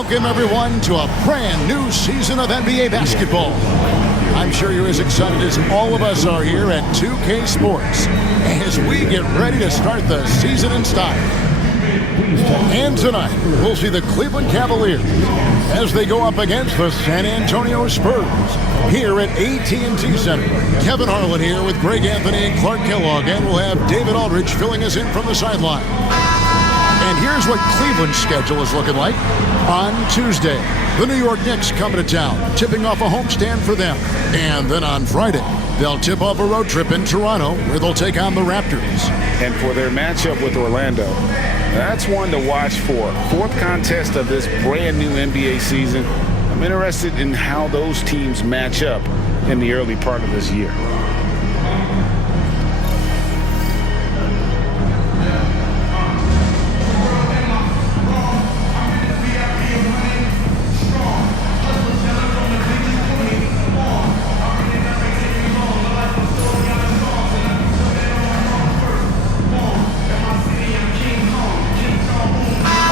Welcome, everyone, to a brand new season of NBA basketball. I'm sure you're as excited as all of us are here at 2K Sports as we get ready to start the season in style. And tonight, we'll see the Cleveland Cavaliers as they go up against the San Antonio Spurs here at AT&T Center. Kevin Harlan here with Greg Anthony and Clark Kellogg, and we'll have David Aldridge filling us in from the sideline. And here's what Cleveland's schedule is looking like. On Tuesday, the New York Knicks coming to town, tipping off a homestand for them. And then on Friday, they'll tip off a road trip in Toronto where they'll take on the Raptors. And for their matchup with Orlando, that's one to watch for. Fourth contest of this brand new NBA season. I'm interested in how those teams match up in the early part of this year.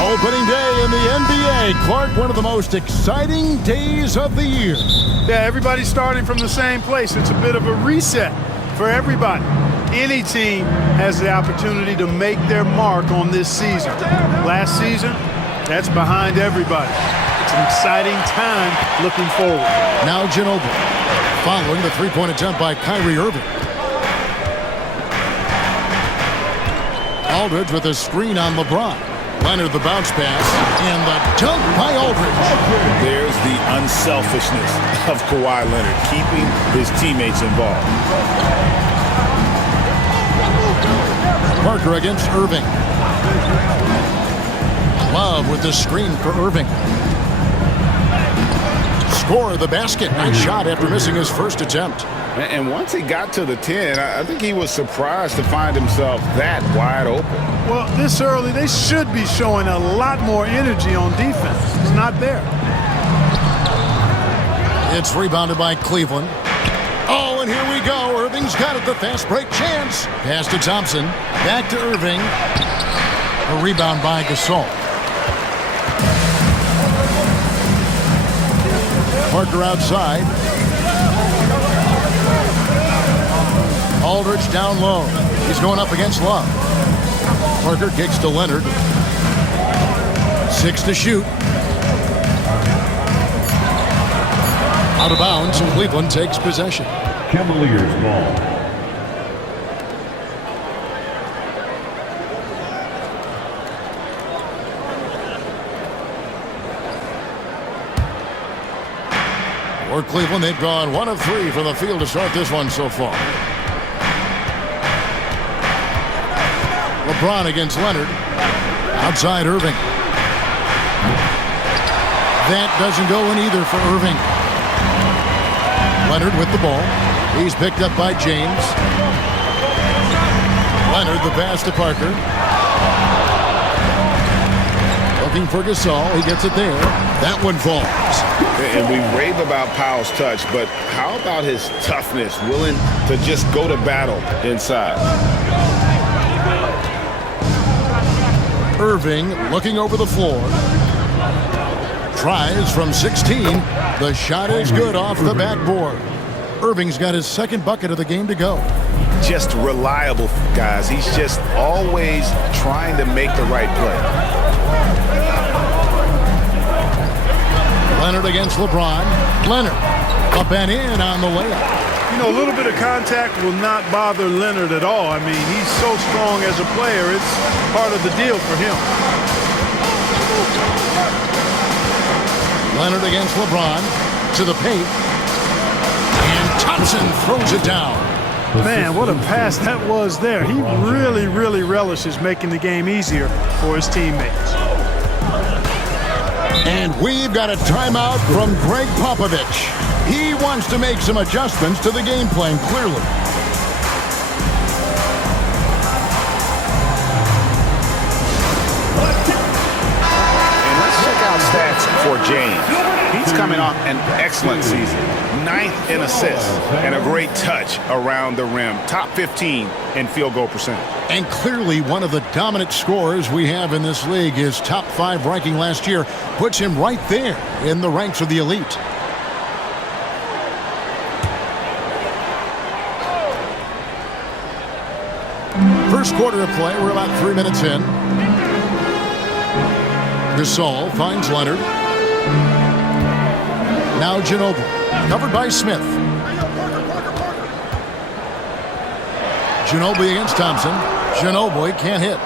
Opening day in the NBA. Clark, one of the most exciting days of the year. Yeah, everybody's starting from the same place. It's a bit of a reset for everybody. Any team has the opportunity to make their mark on this season. Last season, that's behind everybody. It's an exciting time looking forward. Now Ginobili, following the three-point attempt by Kyrie Irving. Aldridge with a screen on LeBron. Leonard the bounce pass, and the dunk by Aldridge. There's the unselfishness of Kawhi Leonard, keeping his teammates involved. Parker against Irving. Love with the screen for Irving. Score the basket. Nice shot after missing his first attempt. And once he got to the 10, I think he was surprised to find himself that wide open. Well, this early, they should be showing a lot more energy on defense. It's not there. It's rebounded by Cleveland. Oh, and here we go. Irving's got it. The fast break chance. Pass to Thompson. Back to Irving. A rebound by Gasol. Parker outside. Aldridge down low. He's going up against Love. Parker kicks to Leonard. 6 to shoot. Out of bounds, and Cleveland takes possession. Cavaliers ball. For Cleveland, they've gone 1 of 3 from the field to start this one so far. LeBron against Leonard. Outside Irving. That doesn't go in either for Irving. Leonard with the ball. He's picked up by James. Leonard the pass to Parker. Looking for Gasol. He gets it there. That one falls. And we rave about Powell's touch, but how about his toughness, willing to just go to battle inside? Irving looking over the floor. Tries from 16. The shot is good off the backboard. Irving's got his second bucket of the game to go. Just reliable, guys. He's just always trying to make the right play. Leonard against LeBron. Leonard up and in on the layup. You know, a little bit of contact will not bother Leonard at all. I mean, he's so strong as a player. It's part of the deal for him. Leonard against LeBron to the paint. And Thompson throws it down. Man, what a pass that was there. He really relishes making the game easier for his teammates. And we've got a timeout from Greg Popovich. He wants to make some adjustments to the game plan, clearly. And let's check out stats for James. He's coming off an excellent season. 9th in assists and a great touch around the rim. Top 15 in field goal percentage. And clearly one of the dominant scorers we have in this league. His top 5 ranking last year puts him right there in the ranks of the elite. First quarter of play, we're about 3 minutes in. Gasol finds Leonard. Now Ginobili, covered by Smith. Ginobili against Thompson. Ginobili can't hit.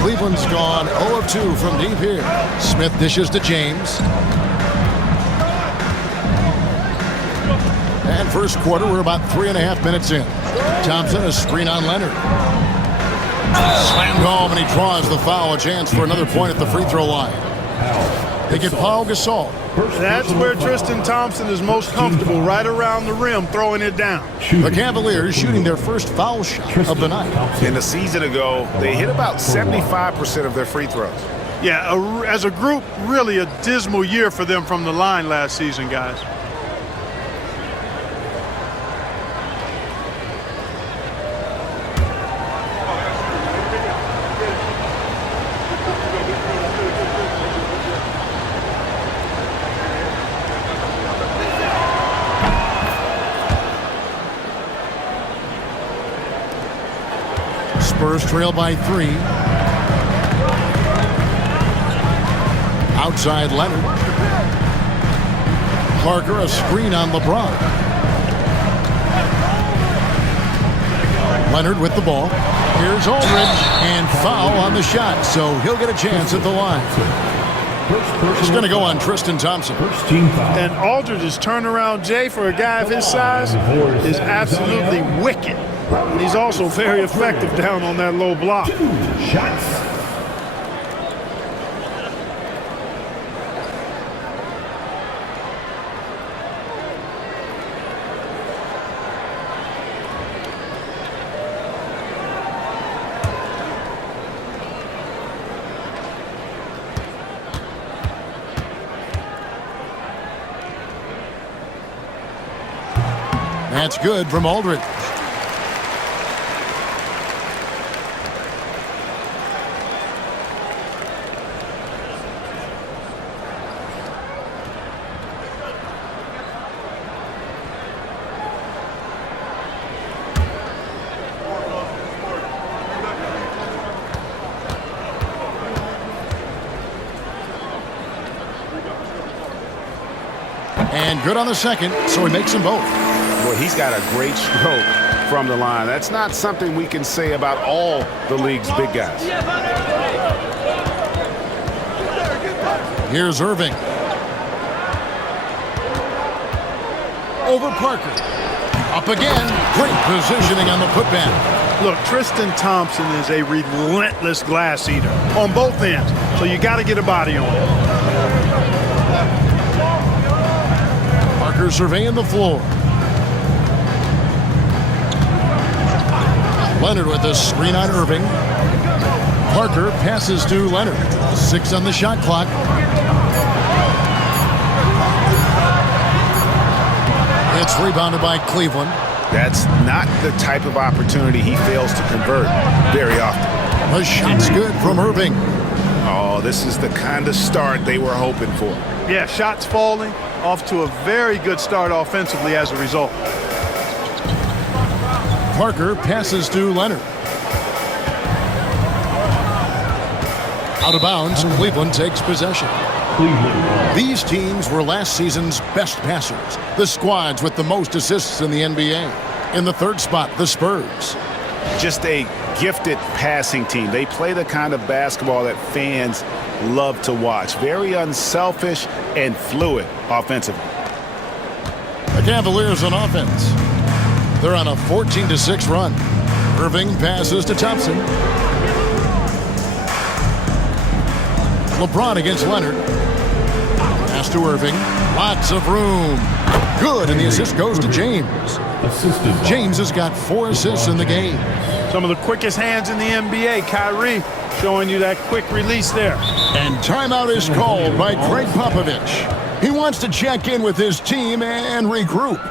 Cleveland's gone 0 of 2 from deep here. Smith dishes to James. And first quarter, we're about 3.5 minutes in. Thompson, a screen on Leonard. Slammed home, and he draws the foul. A chance for another point at the free throw line. They get Paul Gasol. That's where Tristan Thompson is most comfortable, right around the rim, throwing it down. The Cavaliers shooting their first foul shot of the night. In the season ago, they hit about 75% of their free throws. Yeah, as a group, really a dismal year for them from the line last season, guys. Spurs trail by 3. Outside Leonard. Parker, a screen on LeBron. Leonard with the ball. Here's Aldridge, and foul on the shot, so he'll get a chance at the line. It's going to go on Tristan Thompson. And Aldridge's turnaround, Jay, for a guy of his size, is absolutely wicked. And he's also very effective down on that low block. Shots. That's good from Aldridge. And good on the second, so he makes them both. Well, he's got a great stroke from the line. That's not something we can say about all the league's big guys. Here's Irving. Over Parker. Up again. Great positioning on the putback. Look, Tristan Thompson is a relentless glass eater on both ends, so you got to get a body on him. Parker surveying the floor. Leonard with the screen on Irving. Parker passes to Leonard. 6 on the shot clock. It's rebounded by Cleveland. That's not the type of opportunity he fails to convert very often. The shot's good from Irving. Oh, this is the kind of start they were hoping for. Yeah, shots falling, off to a very good start offensively as a result. Parker passes to Leonard. Out of bounds, Cleveland takes possession. These teams were last season's best passers. The squads with the most assists in the NBA. In the third spot, the Spurs. Just a gifted passing team. They play the kind of basketball that fans love to watch. Very unselfish and fluid offensively. The Cavaliers on offense. They're on a 14-6 run. Irving passes to Thompson. LeBron against Leonard. Pass to Irving. Lots of room. Good, and the assist goes to James. James has got 4 assists in the game. Some of the quickest hands in the NBA. Kyrie showing you that quick release there. And timeout is called by Greg Popovich. He wants to check in with his team and regroup.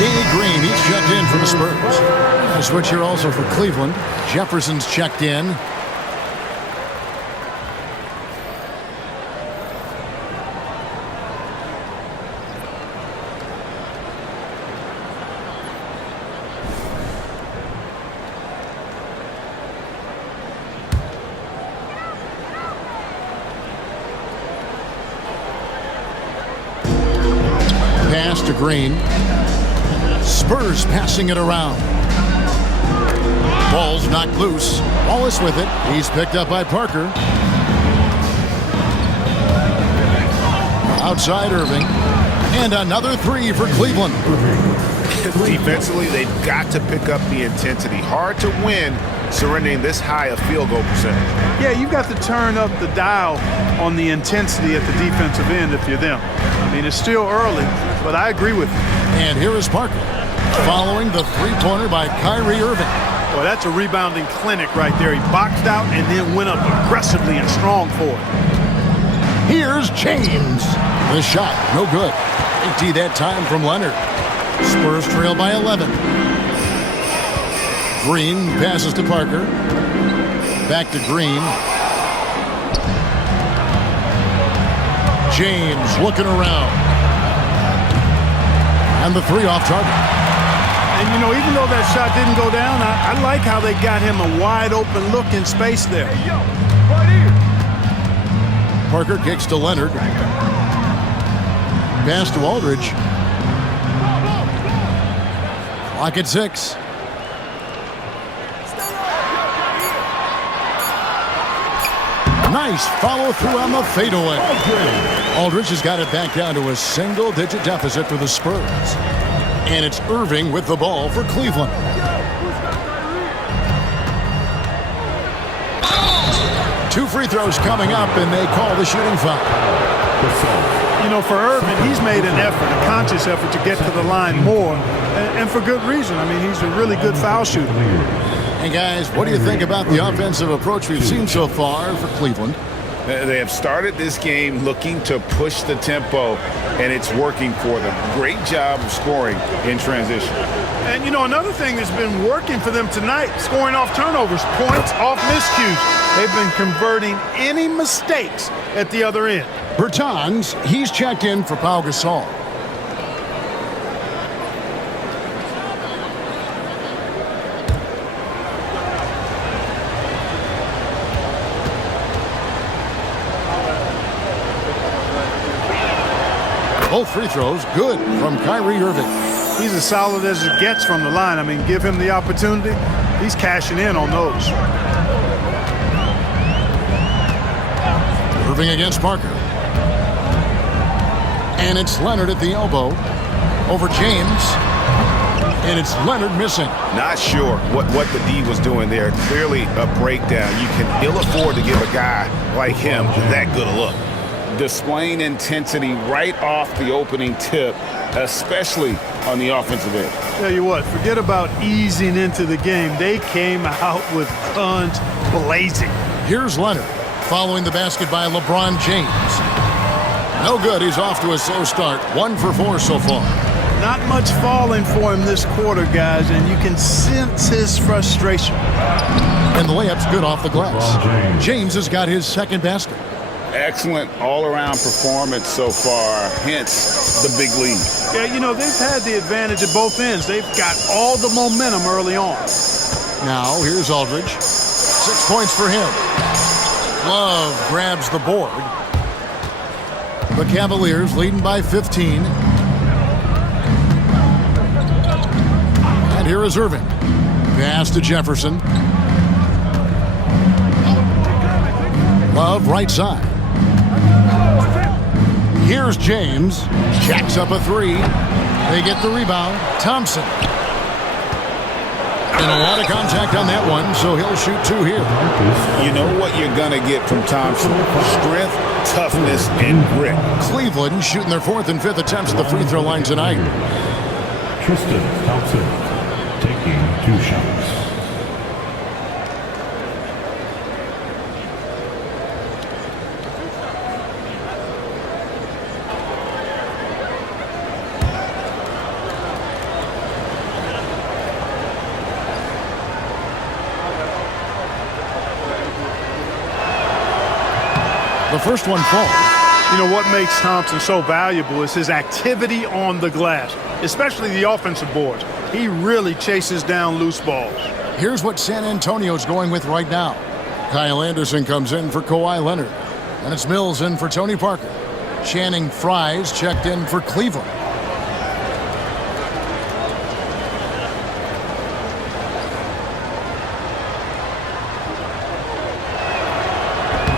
Danny Green, he's checked in for the Spurs. A switch here also for Cleveland. Jefferson's checked in. Pass to Green. Spurs passing it around. Ball's knocked loose. Wallace with it. He's picked up by Parker. Outside Irving. And another three for Cleveland. Defensively, they've got to pick up the intensity. Hard to win surrendering this high a field goal percentage. Yeah, you've got to turn up the dial on the intensity at the defensive end if you're them. I mean, it's still early, but I agree with you. And here is Parker, following the three-pointer by Kyrie Irving. Well, that's a rebounding clinic right there. He boxed out and then went up aggressively and strong for it. Here's James. The shot, no good. Empty that time from Leonard. Spurs trail by 11. Green passes to Parker. Back to Green. James looking around. And the three off target. And, you know, even though that shot didn't go down, I like how they got him a wide-open look in space there. Hey, yo, right here. Parker kicks to Leonard. Pass to Aldridge. Clock at 6. Nice follow-through on the fadeaway. Aldridge has got it back down to a single-digit deficit for the Spurs. And it's Irving with the ball for Cleveland. Two free throws coming up, and they call the shooting foul. You know, for Irving, he's made an effort, a conscious effort to get to the line more, and for good reason. I mean, he's a really good foul shooter. Hey, guys, what do you think about the offensive approach we've seen so far for Cleveland? They have started this game looking to push the tempo, and it's working for them. Great job of scoring in transition. And, you know, another thing that's been working for them tonight, scoring off turnovers, points off miscues. They've been converting any mistakes at the other end. Bertans, he's checked in for Pau Gasol. Both free throws good from Kyrie Irving. He's as solid as it gets from the line. I mean, give him the opportunity. He's cashing in on those. Irving against Parker. And it's Leonard at the elbow. Over James. And it's Leonard missing. Not sure what the D was doing there. Clearly a breakdown. You can ill afford to give a guy like him that good a look. Displaying intensity right off the opening tip, especially on the offensive end. Tell you what, forget about easing into the game. They came out with guns blazing. Here's Leonard following the basket by LeBron James. No good. He's off to a slow start. 1 for 4 so far. Not much falling for him this quarter, guys, and you can sense his frustration. And the layup's good off the glass. James has got his second basket. Excellent all-around performance so far, hence the big lead. Yeah, you know, they've had the advantage at both ends. They've got all the momentum early on. Now, here's Aldridge. 6 points for him. Love grabs the board. The Cavaliers leading by 15. And here is Irving. Pass to Jefferson. Love right side. Here's James. Jacks up a three. They get the rebound. Thompson. And a lot of contact on that one, so he'll shoot 2 here. You know what you're going to get from Thompson? Strength, toughness, and grit. Cleveland shooting their 4th and 5th attempts at the free throw line tonight. Tristan Thompson taking 2 shots. The first one falls. You know what makes Thompson so valuable is his activity on the glass, especially the offensive boards. He really chases down loose balls. Here's what San Antonio's going with right now. Kyle Anderson comes in for Kawhi Leonard. And it's Mills in for Tony Parker. Channing Frye's checked in for Cleveland.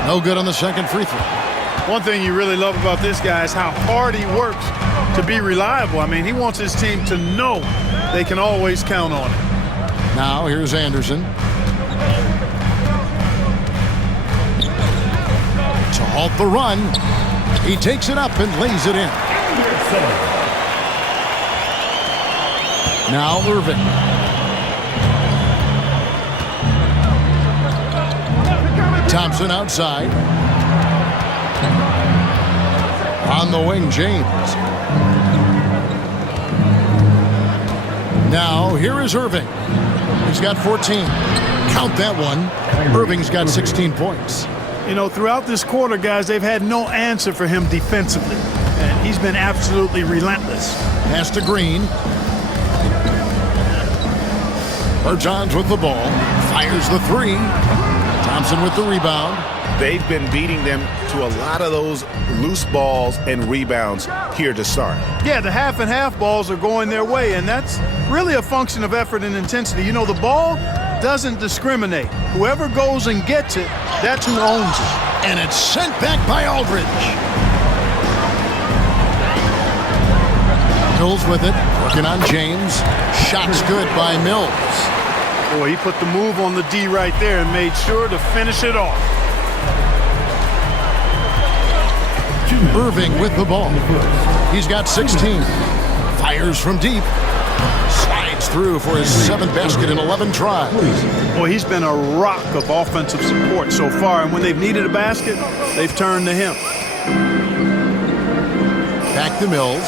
No good on the second free throw. One thing you really love about this guy is how hard he works to be reliable. I mean, he wants his team to know they can always count on him. Now here's Anderson. To halt the run. He takes it up and lays it in. Now Irving. Thompson outside. On the wing, James. Now, here is Irving. He's got 14. Count that one. Irving's got 16 points. You know, throughout this quarter, guys, they've had no answer for him defensively. And he's been absolutely relentless. Pass to Green. Bertans with the ball. Fires the 3. Thompson with the rebound. They've been beating them to a lot of those loose balls and rebounds here to start. Yeah, the half and half balls are going their way, and that's really a function of effort and intensity. You know, the ball doesn't discriminate. Whoever goes and gets it, that's who owns it. And it's sent back by Aldridge. Mills with it, working on James. Shot's good by Mills. Boy, he put the move on the D right there and made sure to finish it off. Irving with the ball. He's got 16. Fires from deep. Slides through for his 7th basket in 11 tries. Boy, he's been a rock of offensive support so far, and when they've needed a basket, they've turned to him. Back to Mills.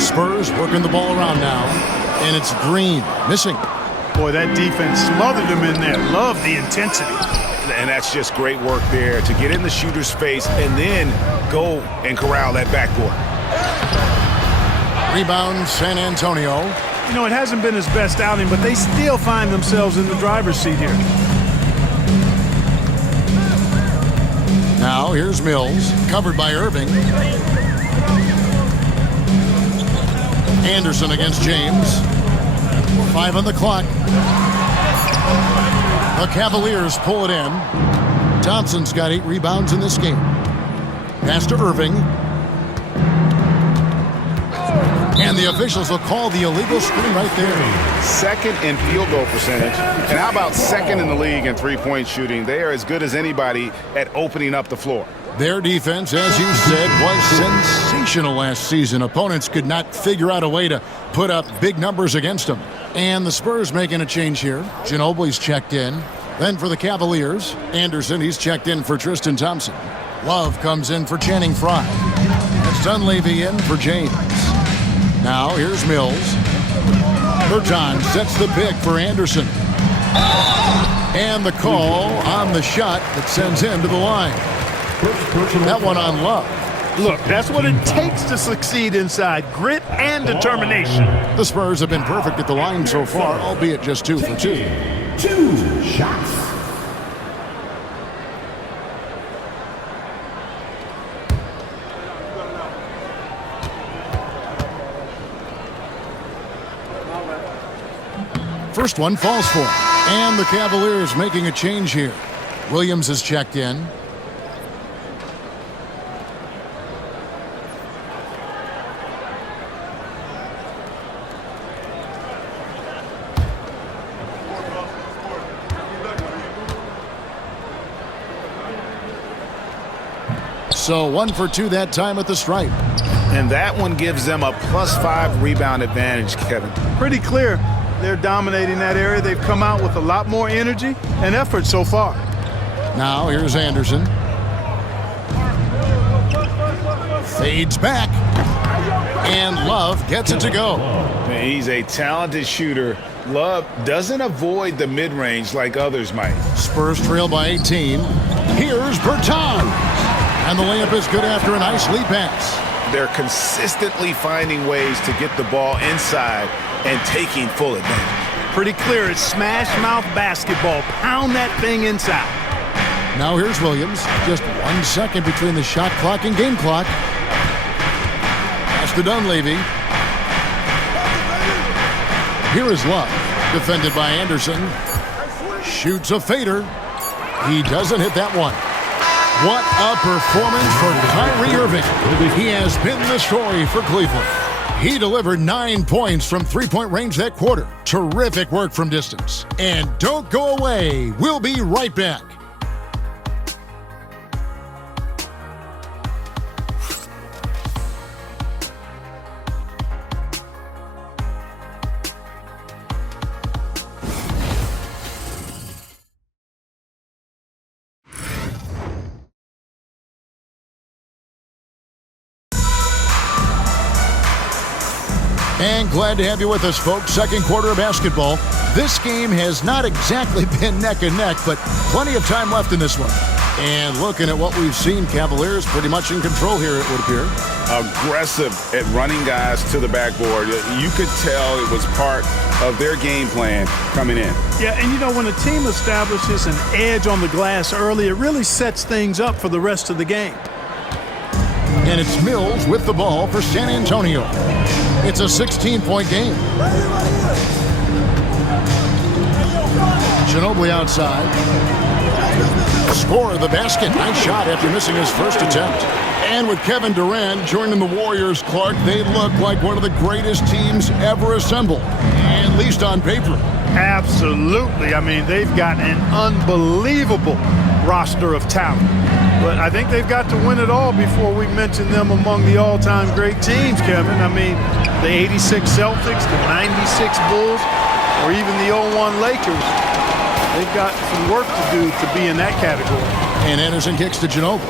Spurs working the ball around now. And it's Green missing. Boy, that defense smothered him in there. Love the intensity. And that's just great work there to get in the shooter's face and then go and corral that backboard. Rebound, San Antonio. You know, it hasn't been his best outing, but they still find themselves in the driver's seat here. Now here's Mills, covered by Irving. Anderson against James. 5 on the clock. The Cavaliers pull it in. Thompson's got 8 rebounds in this game. Pass to Irving. And the officials will call the illegal screen right there. Second in field goal percentage. And how about second in the league in three-point shooting? They are as good as anybody at opening up the floor. Their defense, as you said, was sensational last season. Opponents could not figure out a way to put up big numbers against them. And the Spurs making a change here. Ginobili's checked in. Then for the Cavaliers, Anderson, he's checked in for Tristan Thompson. Love comes in for Channing Frye. It's Dunleavy in for James. Now here's Mills. Bertans sets the pick for Anderson. And the call on the shot that sends him to the line. That one on Love. Look, that's what it takes to succeed inside. Grit and determination. The Spurs have been perfect at the line so far, albeit just 2 for 2. 2 shots. First one falls for him. And the Cavaliers making a change here. Williams is checked in. So 1 for 2 that time at the stripe. And that one gives them a +5 rebound advantage, Kevin. Pretty clear they're dominating that area. They've come out with a lot more energy and effort so far. Now here's Anderson. Fades back. And Love gets it to go. Man, he's a talented shooter. Love doesn't avoid the mid-range like others might. Spurs trail by 18. Here's Bertans. And the layup is good after a nice lead pass. They're consistently finding ways to get the ball inside and taking full advantage. Pretty clear it's smash mouth basketball. Pound that thing inside. Now here's Williams. Just 1 second between the shot clock and game clock. Pass to Dunleavy. Here is Love. Defended by Anderson. Shoots a fader. He doesn't hit that one. What a performance for Kyrie Irving. He has been the story for Cleveland. He delivered 9 points from three-point range that quarter. Terrific work from distance. And don't go away. We'll be right back. And glad to have you with us, folks. Second quarter of basketball. This game has not exactly been neck and neck, but plenty of time left in this one. And looking at what we've seen, Cavaliers pretty much in control here, it would appear. Aggressive at running guys to the backboard. You could tell it was part of their game plan coming in. Yeah, and you know, when a team establishes an edge on the glass early, it really sets things up for the rest of the game. And it's Mills with the ball for San Antonio. It's a 16-point game. Ginobili outside. Score of the basket. Nice shot after missing his first attempt. And with Kevin Durant joining the Warriors, Clark, they look like one of the greatest teams ever assembled, at least on paper. Absolutely. I mean, they've got an unbelievable roster of talent. But I think they've got to win it all before we mention them among the all-time great teams, Kevin. I mean, the 86 Celtics, the 96 Bulls, or even the 01 Lakers. They've got some work to do to be in that category. And Anderson kicks to Ginobili.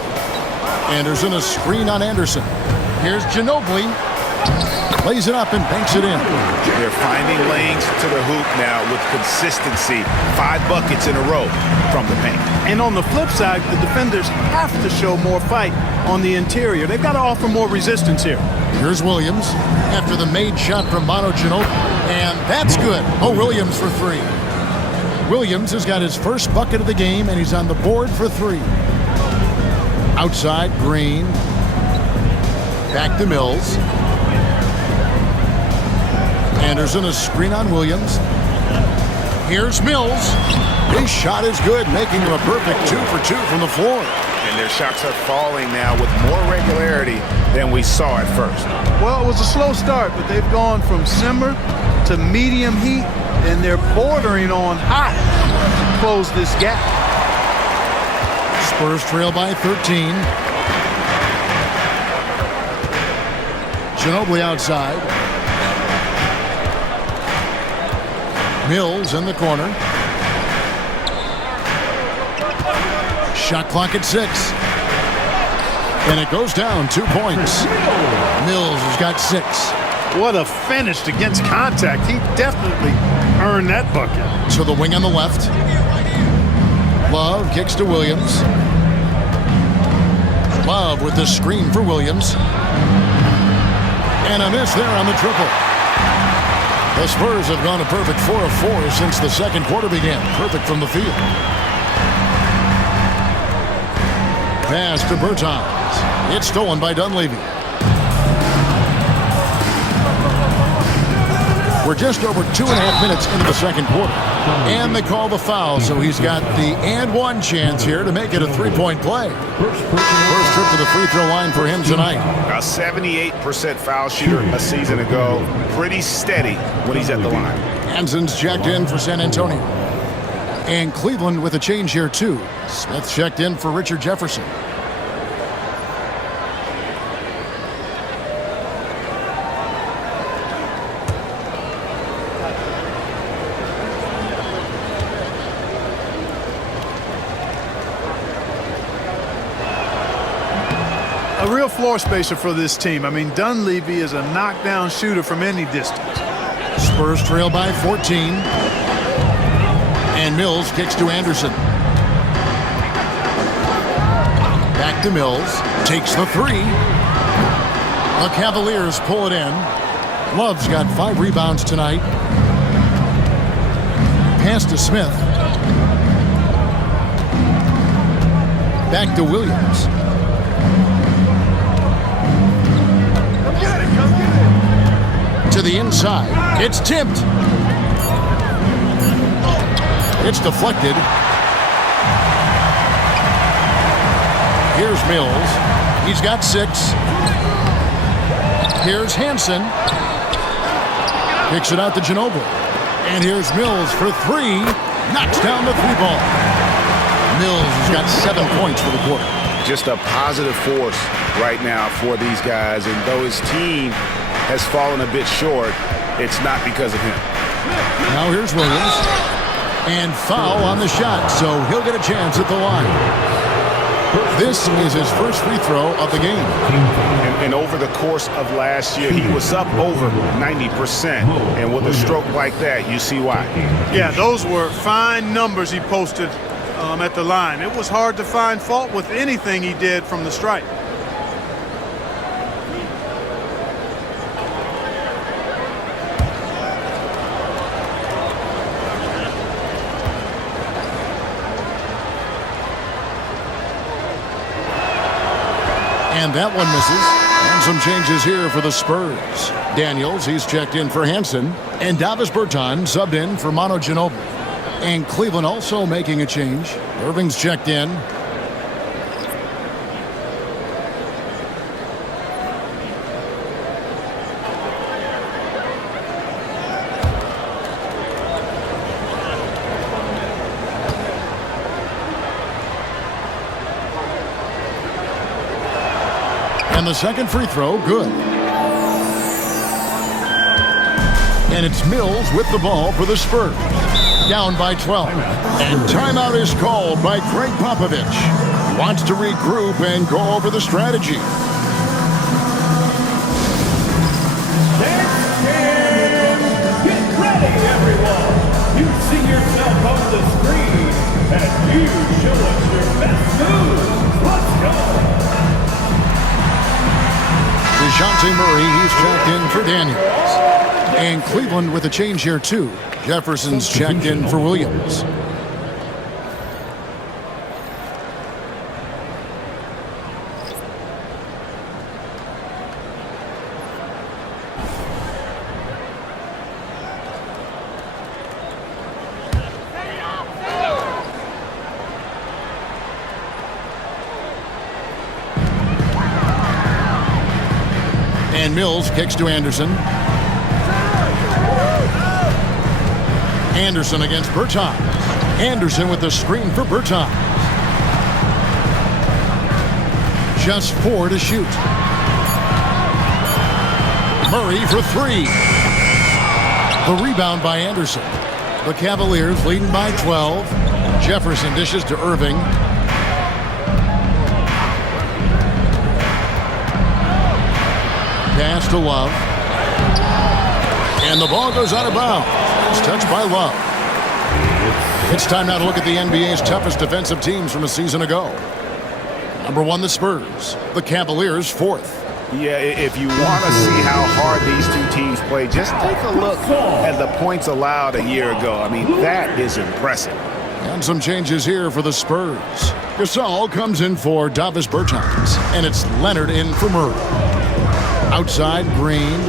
Anderson, a screen on Anderson. Here's Ginobili. Lays it up and banks it in. They're finding lanes to the hoop now with consistency. 5 buckets in a row from the paint. And on the flip side, the defenders have to show more fight on the interior. They've got to offer more resistance here. Here's Williams after the made shot from Mono Ginobili. And that's good. Oh, Williams for 3. Williams has got his first bucket of the game, and he's on the board for 3. Outside, Green. Back to Mills. Anderson, a screen on Williams. Here's Mills. His shot is good, making him a perfect 2 for 2 from the floor. And their shots are falling now with more regularity than we saw at first. Well, it was a slow start, but they've gone from simmer to medium heat, and they're bordering on hot to close this gap. Spurs trail by 13. Ginobili outside. Mills in the corner. Shot clock at 6. And it goes down 2 points. Mills has got 6. What a finish against contact. He definitely earned that bucket. To the wing on the left. Love kicks to Williams. Love with the screen for Williams. And a miss there on the triple. The Spurs have gone a perfect 4 of 4 since the second quarter began. Perfect from the field. Pass to Bertans. It's stolen by Dunleavy. We're just over 2.5 minutes into the second quarter. And they call the foul, so he's got the and one chance here to make it a 3-point play. First trip to the free throw line for him tonight. A 78% foul shooter a season ago. Pretty steady when he's at the line. Hanson's checked in for San Antonio. And Cleveland with a change here, too. Smith checked in for Richard Jefferson. A real floor spacer for this team. I mean, Dunleavy is a knockdown shooter from any distance. Spurs trail by 14. And Mills kicks to Anderson. Back to Mills. Takes the three. The Cavaliers pull it in. Love's got 5 rebounds tonight. Pass to Smith. Back to Williams. To the inside. It's tipped. It's deflected. Here's Mills. He's got 6. Here's Hansen. Kicks it out to Ginobili. And here's Mills for 3. Knocks down the 3-ball. Mills has got 7 points for the quarter. Just a positive force right now for these guys. And though his team has fallen a bit short, it's not because of him. Now here's Williams. And foul on the shot, so he'll get a chance at the line. This is his first free throw of the game. And over the course of last year, he was up over 90%. And with a stroke like that, you see why. Yeah, those were fine numbers he posted at the line. It was hard to find fault with anything he did from the stripe. And that one misses. And some changes here for the Spurs. Daniels, he's checked in for Hansen. And Davis Bertans subbed in for Manu Ginobili. And Cleveland also making a change. Irving's checked in. And the second free throw, good. And it's Mills with the ball for the Spurs. Down by 12. And timeout is called by Greg Popovich. He wants to regroup and go over the strategy. Get ready, everyone. You see yourself on the screen, and you show us your best moves. Let's go. DeJounte Murray, he's checked in for Daniels. And Cleveland with a change here, too. Jefferson's checked in for Williams. And Mills kicks to Anderson. Anderson against Bertans. Anderson with the screen for Bertans. Just 4 to shoot. Murray for 3. The rebound by Anderson. The Cavaliers leading by 12. Jefferson dishes to Irving. Pass to Love. And the ball goes out of bounds. It's touched by Love. It's time now to look at the NBA's toughest defensive teams from a season ago. Number 1, the Spurs. The Cavaliers, 4th. Yeah, if you want to see how hard these two teams play, just take a look at the points allowed a year ago. I mean, that is impressive. And some changes here for the Spurs. Gasol comes in for Davis Bertans. And it's Leonard in for Murray. Outside, Green.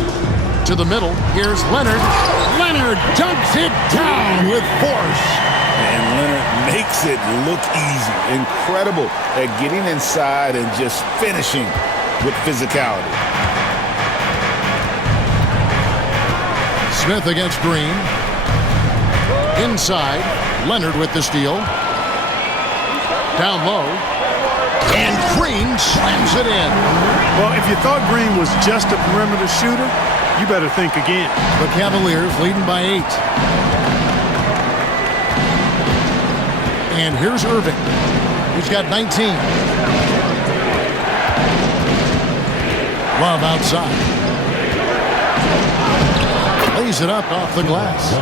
To the middle, here's Leonard. Leonard dunks it down with force. And Leonard makes it look easy. Incredible at getting inside and just finishing with physicality. Smith against Green. Inside, Leonard with the steal. Down low. And Green slams it in. Well, if you thought Green was just a perimeter shooter, you better think again. The Cavaliers leading by 8. And here's Irving. He's got 19. Love outside. Lays it up off the glass.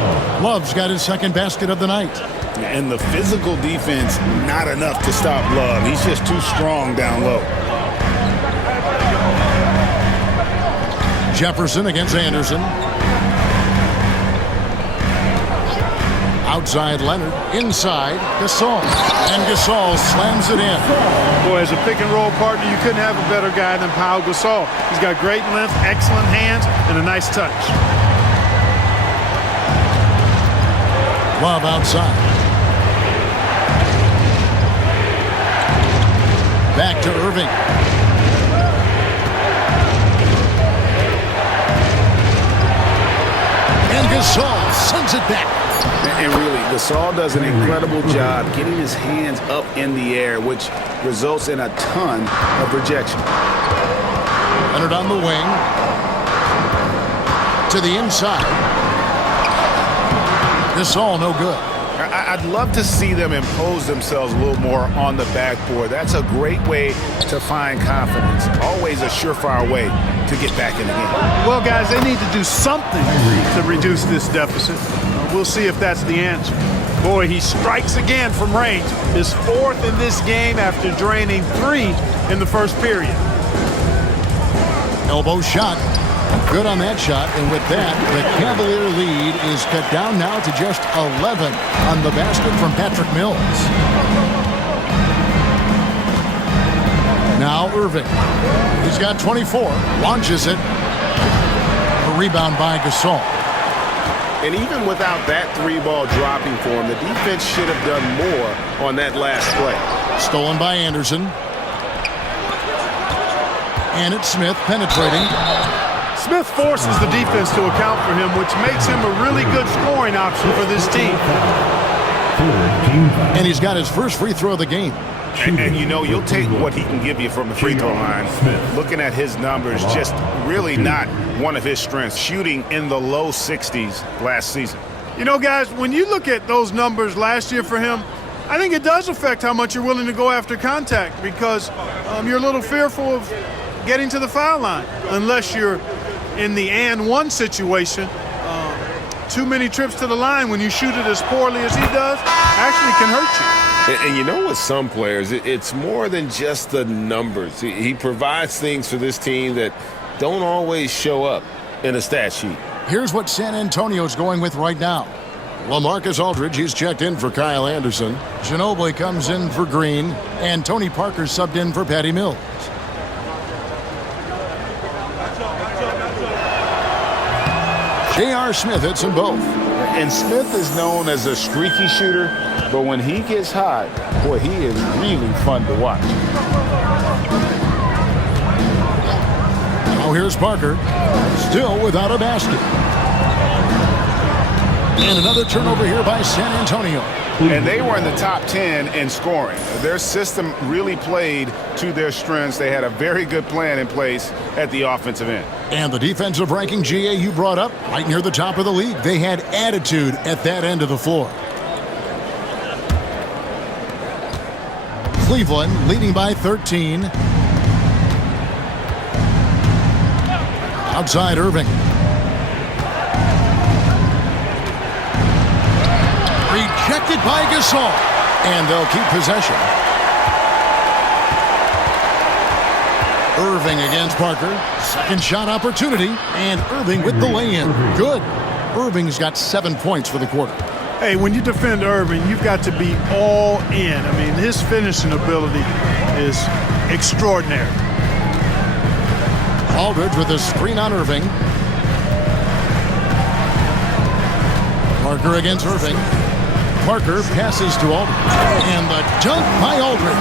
Love's got his second basket of the night. And the physical defense, not enough to stop Love. He's just too strong down low. Jefferson against Anderson. Outside Leonard, inside Gasol. And Gasol slams it in. Boy, as a pick and roll partner, you couldn't have a better guy than Pau Gasol. He's got great length, excellent hands, and a nice touch. Love outside. Back to Irving. And Gasol sends it back. And really, Gasol does an incredible job getting his hands up in the air, which results in a ton of rejection. Leonard on the wing. To the inside. Gasol no good. I'd love to see them impose themselves a little more on the backboard. That's a great way to find confidence. Always a surefire way to get back in the game. Well, guys, they need to do something to reduce this deficit. We'll see if that's the answer. Boy, he strikes again from range. His fourth in this game after draining 3 in the first period. Elbow shot. Good on that shot. And with that, the Cavalier lead is cut down now to just 11 on the basket from Patrick Mills. Now Irving. He's got 24. Launches it. A rebound by Gasol. And even without that 3-ball dropping for him, the defense should have done more on that last play. Stolen by Anderson. And it's Smith penetrating. Smith forces the defense to account for him, which makes him a really good scoring option for this team. And he's got his first free throw of the game. And you know, you'll take what he can give you from the free throw line. Looking at his numbers, just really not one of his strengths. Shooting in the low 60s last season. You know, guys, when you look at those numbers last year for him, I think it does affect how much you're willing to go after contact because you're a little fearful of getting to the foul line unless you're in the and one situation. Too many trips to the line when you shoot it as poorly as he does actually can hurt you. And you know, with some players, it's more than just the numbers. He provides things for this team that don't always show up in a stat sheet. Here's what San Antonio's going with right now. LaMarcus Aldridge, he's checked in for Kyle Anderson. Ginobili comes in for Green. And Tony Parker subbed in for Patty Mills. J.R. Smith hits them both. And Smith is known as a streaky shooter, but when he gets hot, boy, he is really fun to watch. Now here's Parker, still without a basket. And another turnover here by San Antonio. And they were in the top 10 in scoring. Their system really played to their strengths. They had a very good plan in place at the offensive end. And the defensive ranking, GA, you brought up, right near the top of the league. They had attitude at that end of the floor. Cleveland leading by 13. Outside Irving. Rejected by Gasol. And they'll keep possession. Irving against Parker. Second shot opportunity. And Irving with the lay-in. Good. Irving's got 7 points for the quarter. Hey, when you defend Irving, you've got to be all in. I mean, his finishing ability is extraordinary. Aldridge with a screen on Irving. Parker against Irving. Parker passes to Aldridge. And the dunk by Aldridge.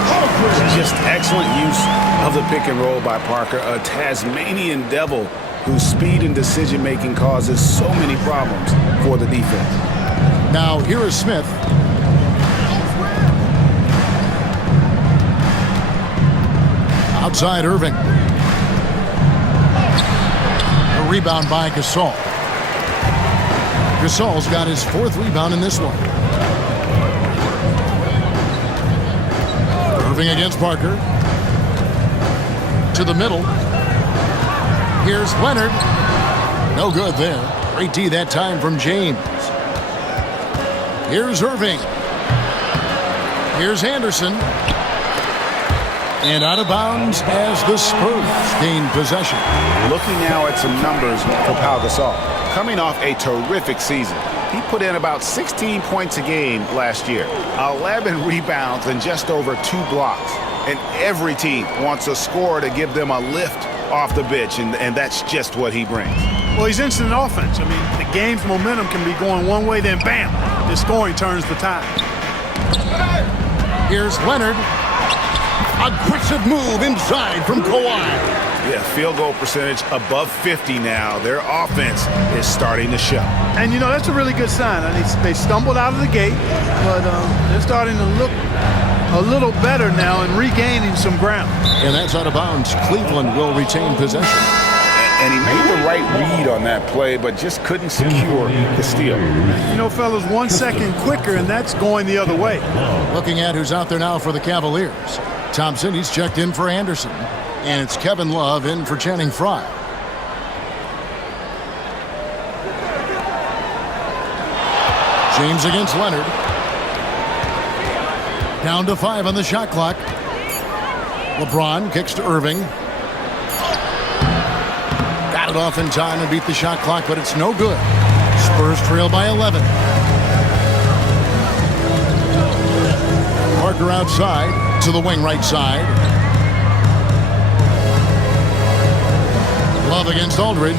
Just excellent use of the pick and roll by Parker. A Tasmanian devil whose speed and decision-making causes so many problems for the defense. Now here is Smith. Outside Irving. A rebound by Gasol. Gasol's got his 4th rebound in this one. Irving against Parker. To the middle. Here's Leonard. No good there. Great D that time from James. Here's Irving. Here's Anderson. And out of bounds as the Spurs gain possession. Looking now at some numbers for Pau Gasol. Coming off a terrific season. He put in about 16 points a game last year, 11 rebounds, and just over 2 blocks. And every team wants a scorer to give them a lift off the bench, and that's just what he brings. Well, he's instant offense. I mean, the game's momentum can be going one way, then bam, his scoring turns the tide. Here's Leonard. Aggressive move inside from Kawhi. Yeah, field goal percentage above 50 now. Their offense is starting to show. And, you know, that's a really good sign. I mean, they stumbled out of the gate, but they're starting to look a little better now and regaining some ground. And that's out of bounds. Cleveland will retain possession. And he made the right read on that play, but just couldn't secure the steal. You know, fellas, 1 second quicker, and that's going the other way. Looking at who's out there now for the Cavaliers. Thompson, he's checked in for Anderson. And it's Kevin Love in for Channing Frye. James against Leonard. Down to 5 on the shot clock. LeBron kicks to Irving. Got it off in time and beat the shot clock, but it's no good. Spurs trail by 11. Parker outside to the wing right side. Love against Aldridge.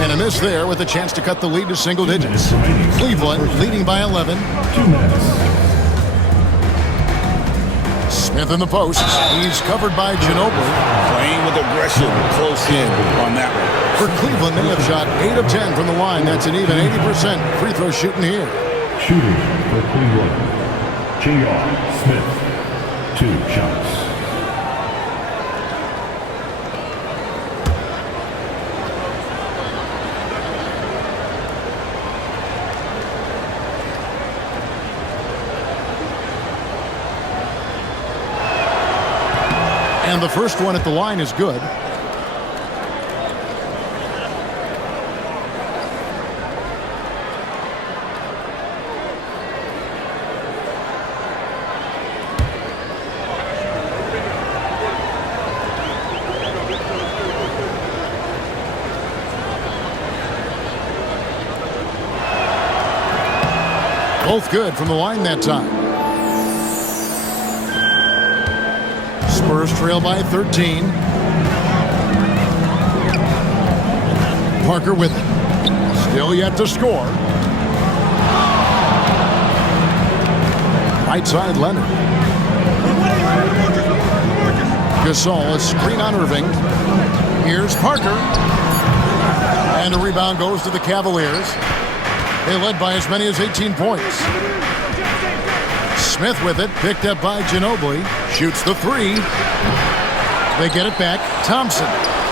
And a miss there with a chance to cut the lead to single digits. Cleveland leading by 11. 2 minutes. Smith in the post. He's covered by Ginobili. Playing with aggression close in on that one. For Cleveland, they have shot 8 of 10 from the line. That's an even 80% free throw shooting here. Shooting for Cleveland. J.R. Smith, 2 shots. And the first one at the line is good. Both good from the line that time. Spurs trail by 13. Parker with it. Still yet to score. Right side, Leonard. Gasol, a screen on Irving. Here's Parker. And a rebound goes to the Cavaliers. They led by as many as 18 points. Smith with it, picked up by Ginobili. Shoots the 3. They get it back. Thompson.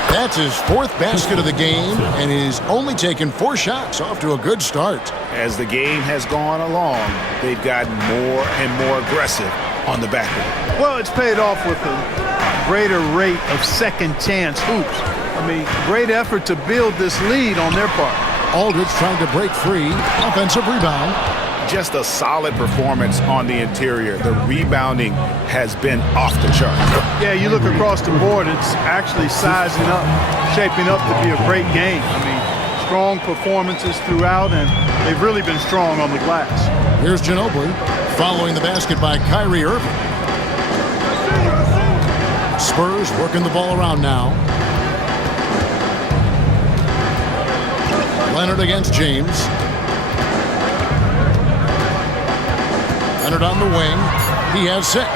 That's his 4th basket of the game, and he's only taken 4 shots. Off to a good start. As the game has gone along, they've gotten more and more aggressive on the back end. Well, it's paid off with a greater rate of second chance hoops. I mean, great effort to build this lead on their part. Aldridge trying to break free. Offensive rebound. Just a solid performance on the interior. The rebounding has been off the chart. Yeah, you look across the board, it's actually sizing up, shaping up to be a great game. I mean, strong performances throughout, and they've really been strong on the glass. Here's Ginobili following the basket by Kyrie Irving. Spurs working the ball around now. Leonard against James. Leonard on the wing. He has 6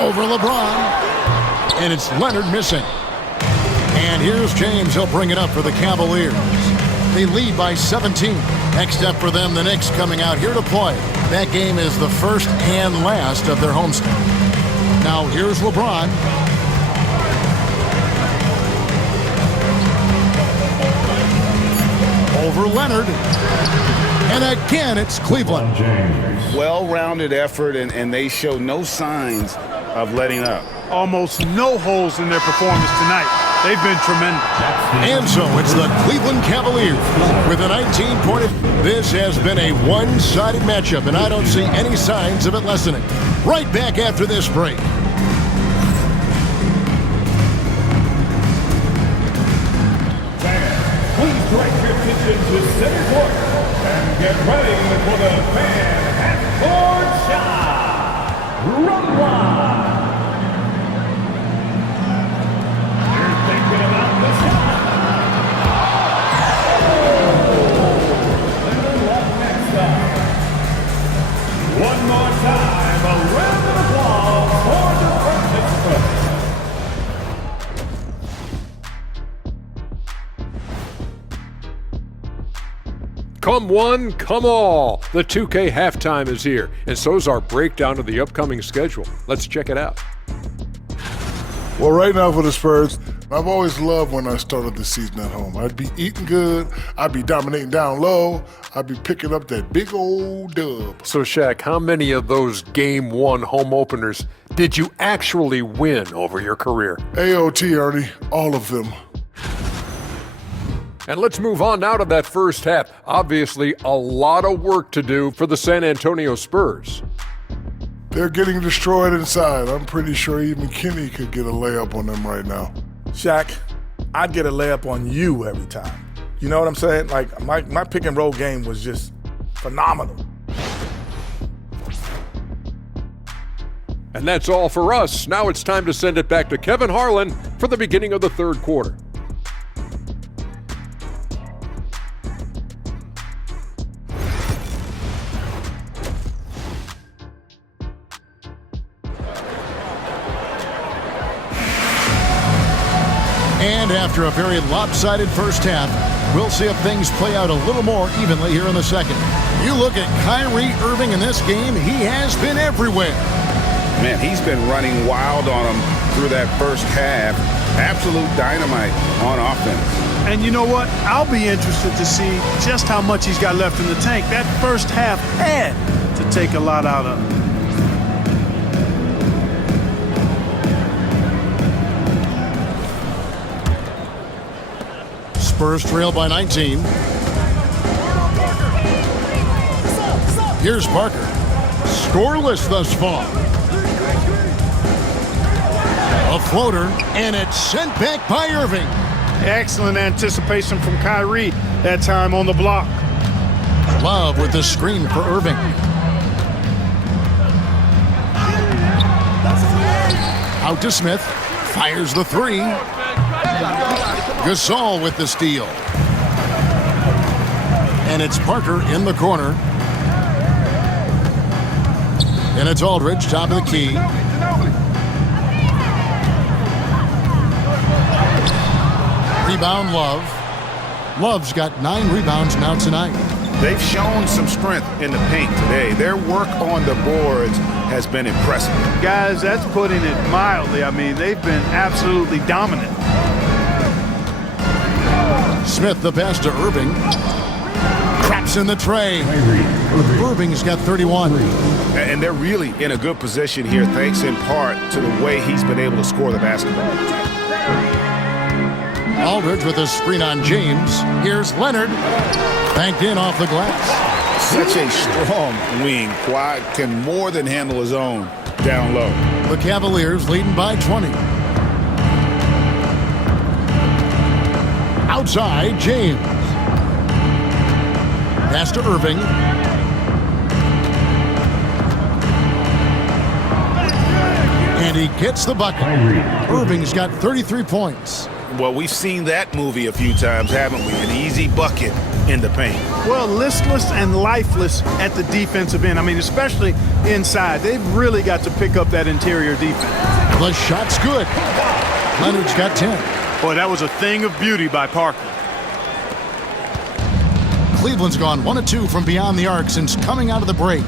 over LeBron. And it's Leonard missing. And here's James. He'll bring it up for the Cavaliers. They lead by 17. Next up for them, the Knicks coming out here to play. That game is the first and last of their homestand. Now here's LeBron. Over Leonard. And again, it's Cleveland. Well-rounded effort, and they show no signs of letting up. Almost no holes in their performance tonight. They've been tremendous. And so it's the Cleveland Cavaliers with a 19-point. This has been a one-sided matchup, and I don't see any signs of it lessening. Right back after this break. Please direct your attention to center court and get ready for the fan half-court shot. Run line. You're thinking about the shot. And then what next up? One more time, a round of applause for the participants. Come one, come all. The 2K halftime is here, and so's our breakdown of the upcoming schedule. Let's check it out. Well, right now for the Spurs, I've always loved when I started the season at home. I'd be eating good, I'd be dominating down low, I'd be picking up that big old dub. So, Shaq, how many of those Game 1 home openers did you actually win over your career? AOT, Ernie, all of them. And let's move on now to that first half. Obviously, a lot of work to do for the San Antonio Spurs. They're getting destroyed inside. I'm pretty sure even Kenny could get a layup on them right now. Shaq, I'd get a layup on you every time. You know what I'm saying? Like, my pick and roll game was just phenomenal. And that's all for us. Now it's time to send it back to Kevin Harlan for the beginning of the third quarter. And after a very lopsided first half, we'll see if things play out a little more evenly here in the second. You look at Kyrie Irving in this game, he has been everywhere. Man, he's been running wild on them through that first half. Absolute dynamite on offense. And you know what? I'll be interested to see just how much he's got left in the tank. That first half had to take a lot out of him. Spurs trail by 19. Here's Parker. Scoreless thus far. A floater, and it's sent back by Irving. Excellent anticipation from Kyrie that time on the block. Love with the screen for Irving. Out to Smith. Fires the three. Gasol with the steal. And it's Parker in the corner. And it's Aldridge, top of the key. Rebound, Love. Love's got 9 rebounds now tonight. They've shown some strength in the paint today. Their work on the boards has been impressive. Guys, that's putting it mildly. I mean, they've been absolutely dominant. Smith the pass to Irving. Traps in the tray. Irving's got 31. And they're really in a good position here, thanks in part to the way he's been able to score the basketball. Aldridge with a screen on James. Here's Leonard. Banked in off the glass. Such a strong wing. Kawhi can more than handle his own down low. The Cavaliers leading by 20. Outside, James. Pass to Irving. And he gets the bucket. Irving's got 33 points. Well, we've seen that movie a few times, haven't we? An easy bucket in the paint. Well, listless and lifeless at the defensive end. I mean, especially inside. They've really got to pick up that interior defense. The shot's good. Leonard's got 10. Boy, that was a thing of beauty by Parker. Cleveland's gone 1 of 2 from beyond the arc since coming out of the break.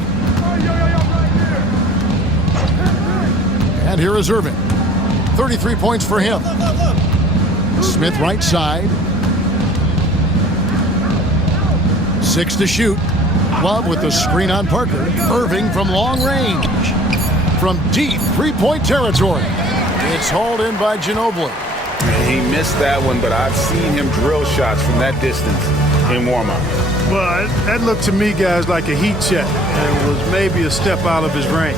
And here is Irving. 33 points for him. Smith right side. 6 to shoot. Love with the screen on Parker. Irving from long range. From deep three-point territory. It's hauled in by Ginobili. He missed that one, but I've seen him drill shots from that distance in warm-up. Well, that looked to me, guys, like a heat check, and was maybe a step out of his range.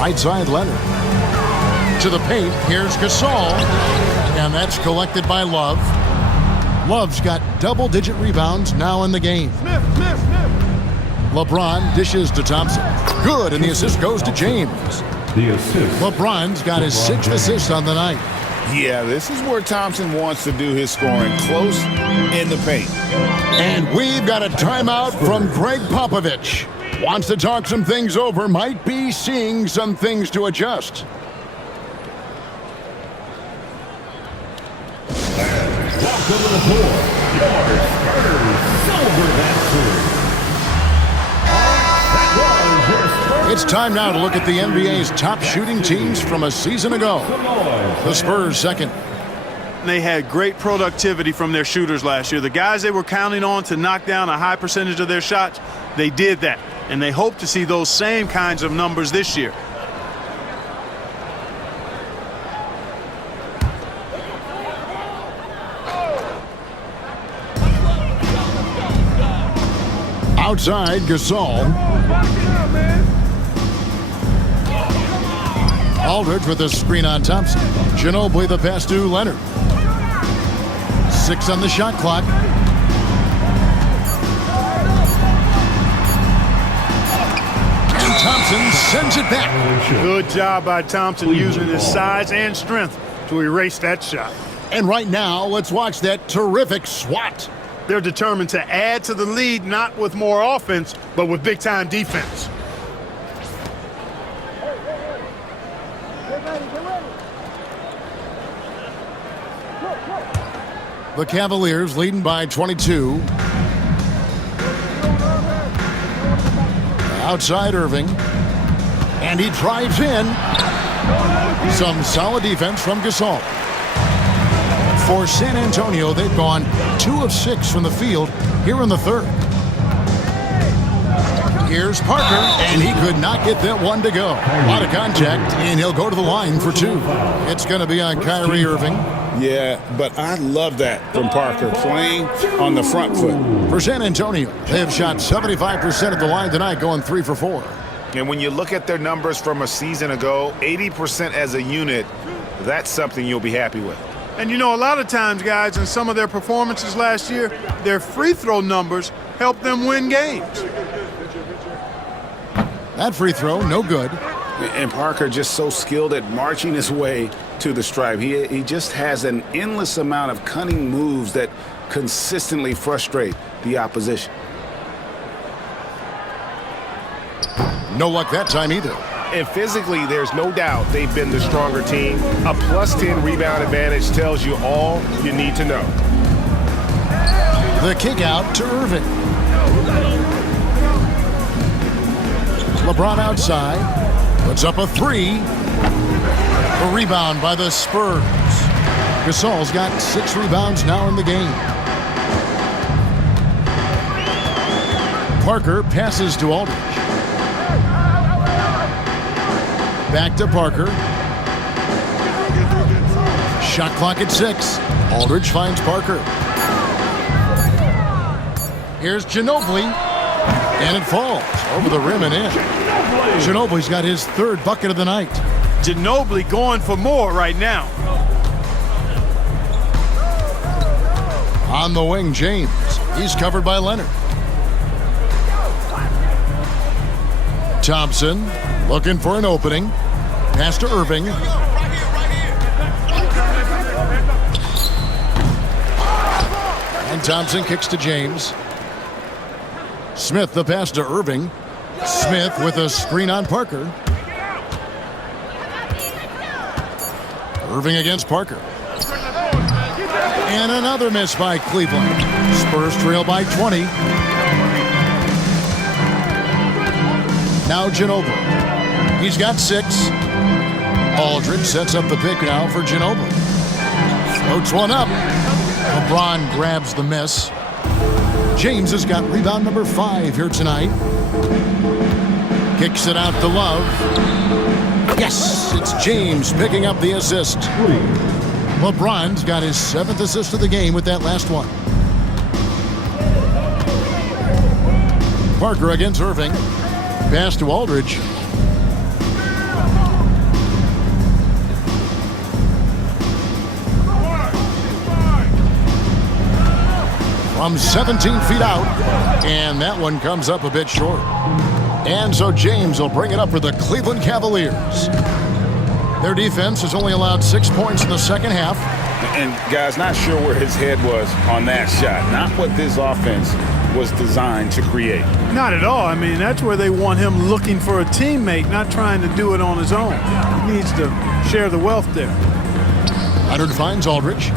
Right side, Leonard. To the paint, here's Gasol. And that's collected by Love. Love's got double-digit rebounds now in the game. LeBron dishes to Thompson. Good, and the assist goes to James. The assist. LeBron's got his 6th assist on the night. Yeah, this is where Thompson wants to do his scoring, close in the paint. And we've got a timeout from Greg Popovich. Wants to talk some things over, might be seeing some things to adjust. Welcome to the floor, your Spurs silver that series. It's time now to look at the NBA's top shooting teams from a season ago. The Spurs second. They had great productivity from their shooters last year. The guys they were counting on to knock down a high percentage of their shots, they did that. And they hope to see those same kinds of numbers this year. Outside, Gasol. Aldridge with a screen on Thompson. Ginobili the pass to Leonard. 6 on the shot clock. And Thompson sends it back. Good job by Thompson using his size and strength to erase that shot. And right now, let's watch that terrific swat. They're determined to add to the lead, not with more offense, but with big-time defense. The Cavaliers leading by 22. Outside Irving. And he drives in. Some solid defense from Gasol. For San Antonio, they've gone 2 of 6 from the field here in the third. Here's Parker, and he could not get that one to go. A lot of contact, and he'll go to the line for 2. It's going to be on Kyrie Irving. Yeah, but I love that from Parker, playing on the front foot. For San Antonio, they have shot 75% of the line tonight, going 3 for 4. And when you look at their numbers from a season ago, 80% as a unit, that's something you'll be happy with. And you know, a lot of times, guys, in some of their performances last year, their free throw numbers helped them win games. That free throw, no good. And Parker just so skilled at marching his way to the stripe. He just has an endless amount of cunning moves that consistently frustrate the opposition. No luck that time either. And physically, there's no doubt they've been the stronger team. A +10 rebound advantage tells you all you need to know. The kick out to Irving. LeBron outside. Puts up a 3. A rebound by the Spurs. Gasol's got 6 rebounds now in the game. Parker passes to Aldridge. Back to Parker. Shot clock at 6. Aldridge finds Parker. Here's Ginobili. And it falls over the rim and in. Ginobili's got his 3rd bucket of the night. Ginobili going for more right now. On the wing, James. He's covered by Leonard. Thompson looking for an opening. Pass to Irving. And Thompson kicks to James. Smith the pass to Irving. Smith with a screen on Parker. Irving against Parker. And another miss by Cleveland. Spurs trail by 20. Now Ginobili. He's got 6. Aldridge sets up the pick now for Ginobili. Floats one up. LeBron grabs the miss. James has got rebound number 5 here tonight. Kicks it out to Love. Yes, it's James picking up the assist. LeBron's got his 7th assist of the game with that last one. Parker against Irving. Pass to Aldridge. From 17 feet out, and that one comes up a bit short. And so James will bring it up for the Cleveland Cavaliers. Their defense has only allowed 6 points in the second half. And guys, not sure where his head was on that shot. Not what this offense was designed to create. Not at all. I mean, that's where they want him looking for a teammate, not trying to do it on his own. He needs to share the wealth there. Leonard finds Aldridge.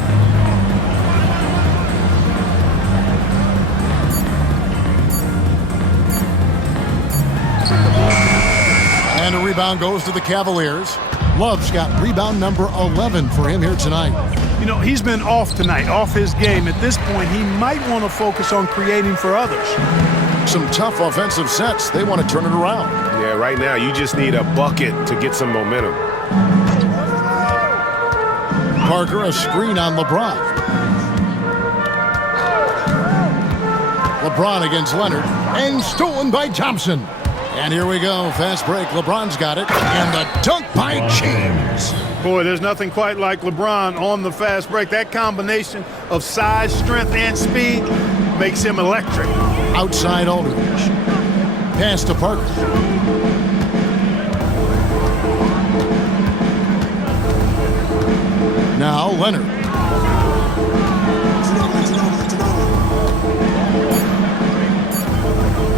And a rebound goes to the Cavaliers. Love's got rebound number 11 for him here tonight. You know, he's been off tonight, off his game. At this point, he might want to focus on creating for others. Some tough offensive sets. They want to turn it around. Yeah, right now you just need a bucket to get some momentum. Parker, a screen on LeBron. LeBron against Leonard. And stolen by Thompson. And here we go. Fast break. LeBron's got it. And the dunk by James. Boy, there's nothing quite like LeBron on the fast break. That combination of size, strength, and speed makes him electric. Outside Aldridge. Pass to Parker. Now Leonard.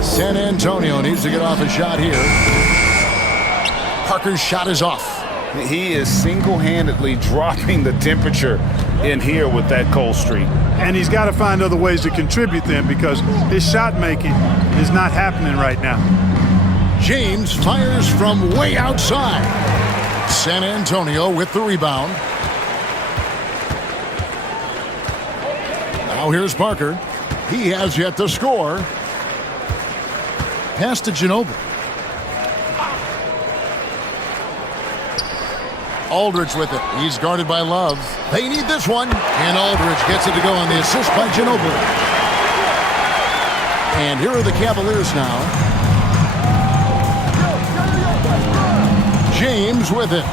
San Antonio needs to get off a shot here. Parker's shot is off. He is single-handedly dropping the temperature in here with that cold streak. And he's got to find other ways to contribute then, because his shot making is not happening right now. James fires from way outside. San Antonio with the rebound. Now here's Parker. He has yet to score. Pass to Ginobili. Aldridge with it. He's guarded by Love. They need this one. And Aldridge gets it to go on the assist by Ginobili. And here are the Cavaliers now. James with it.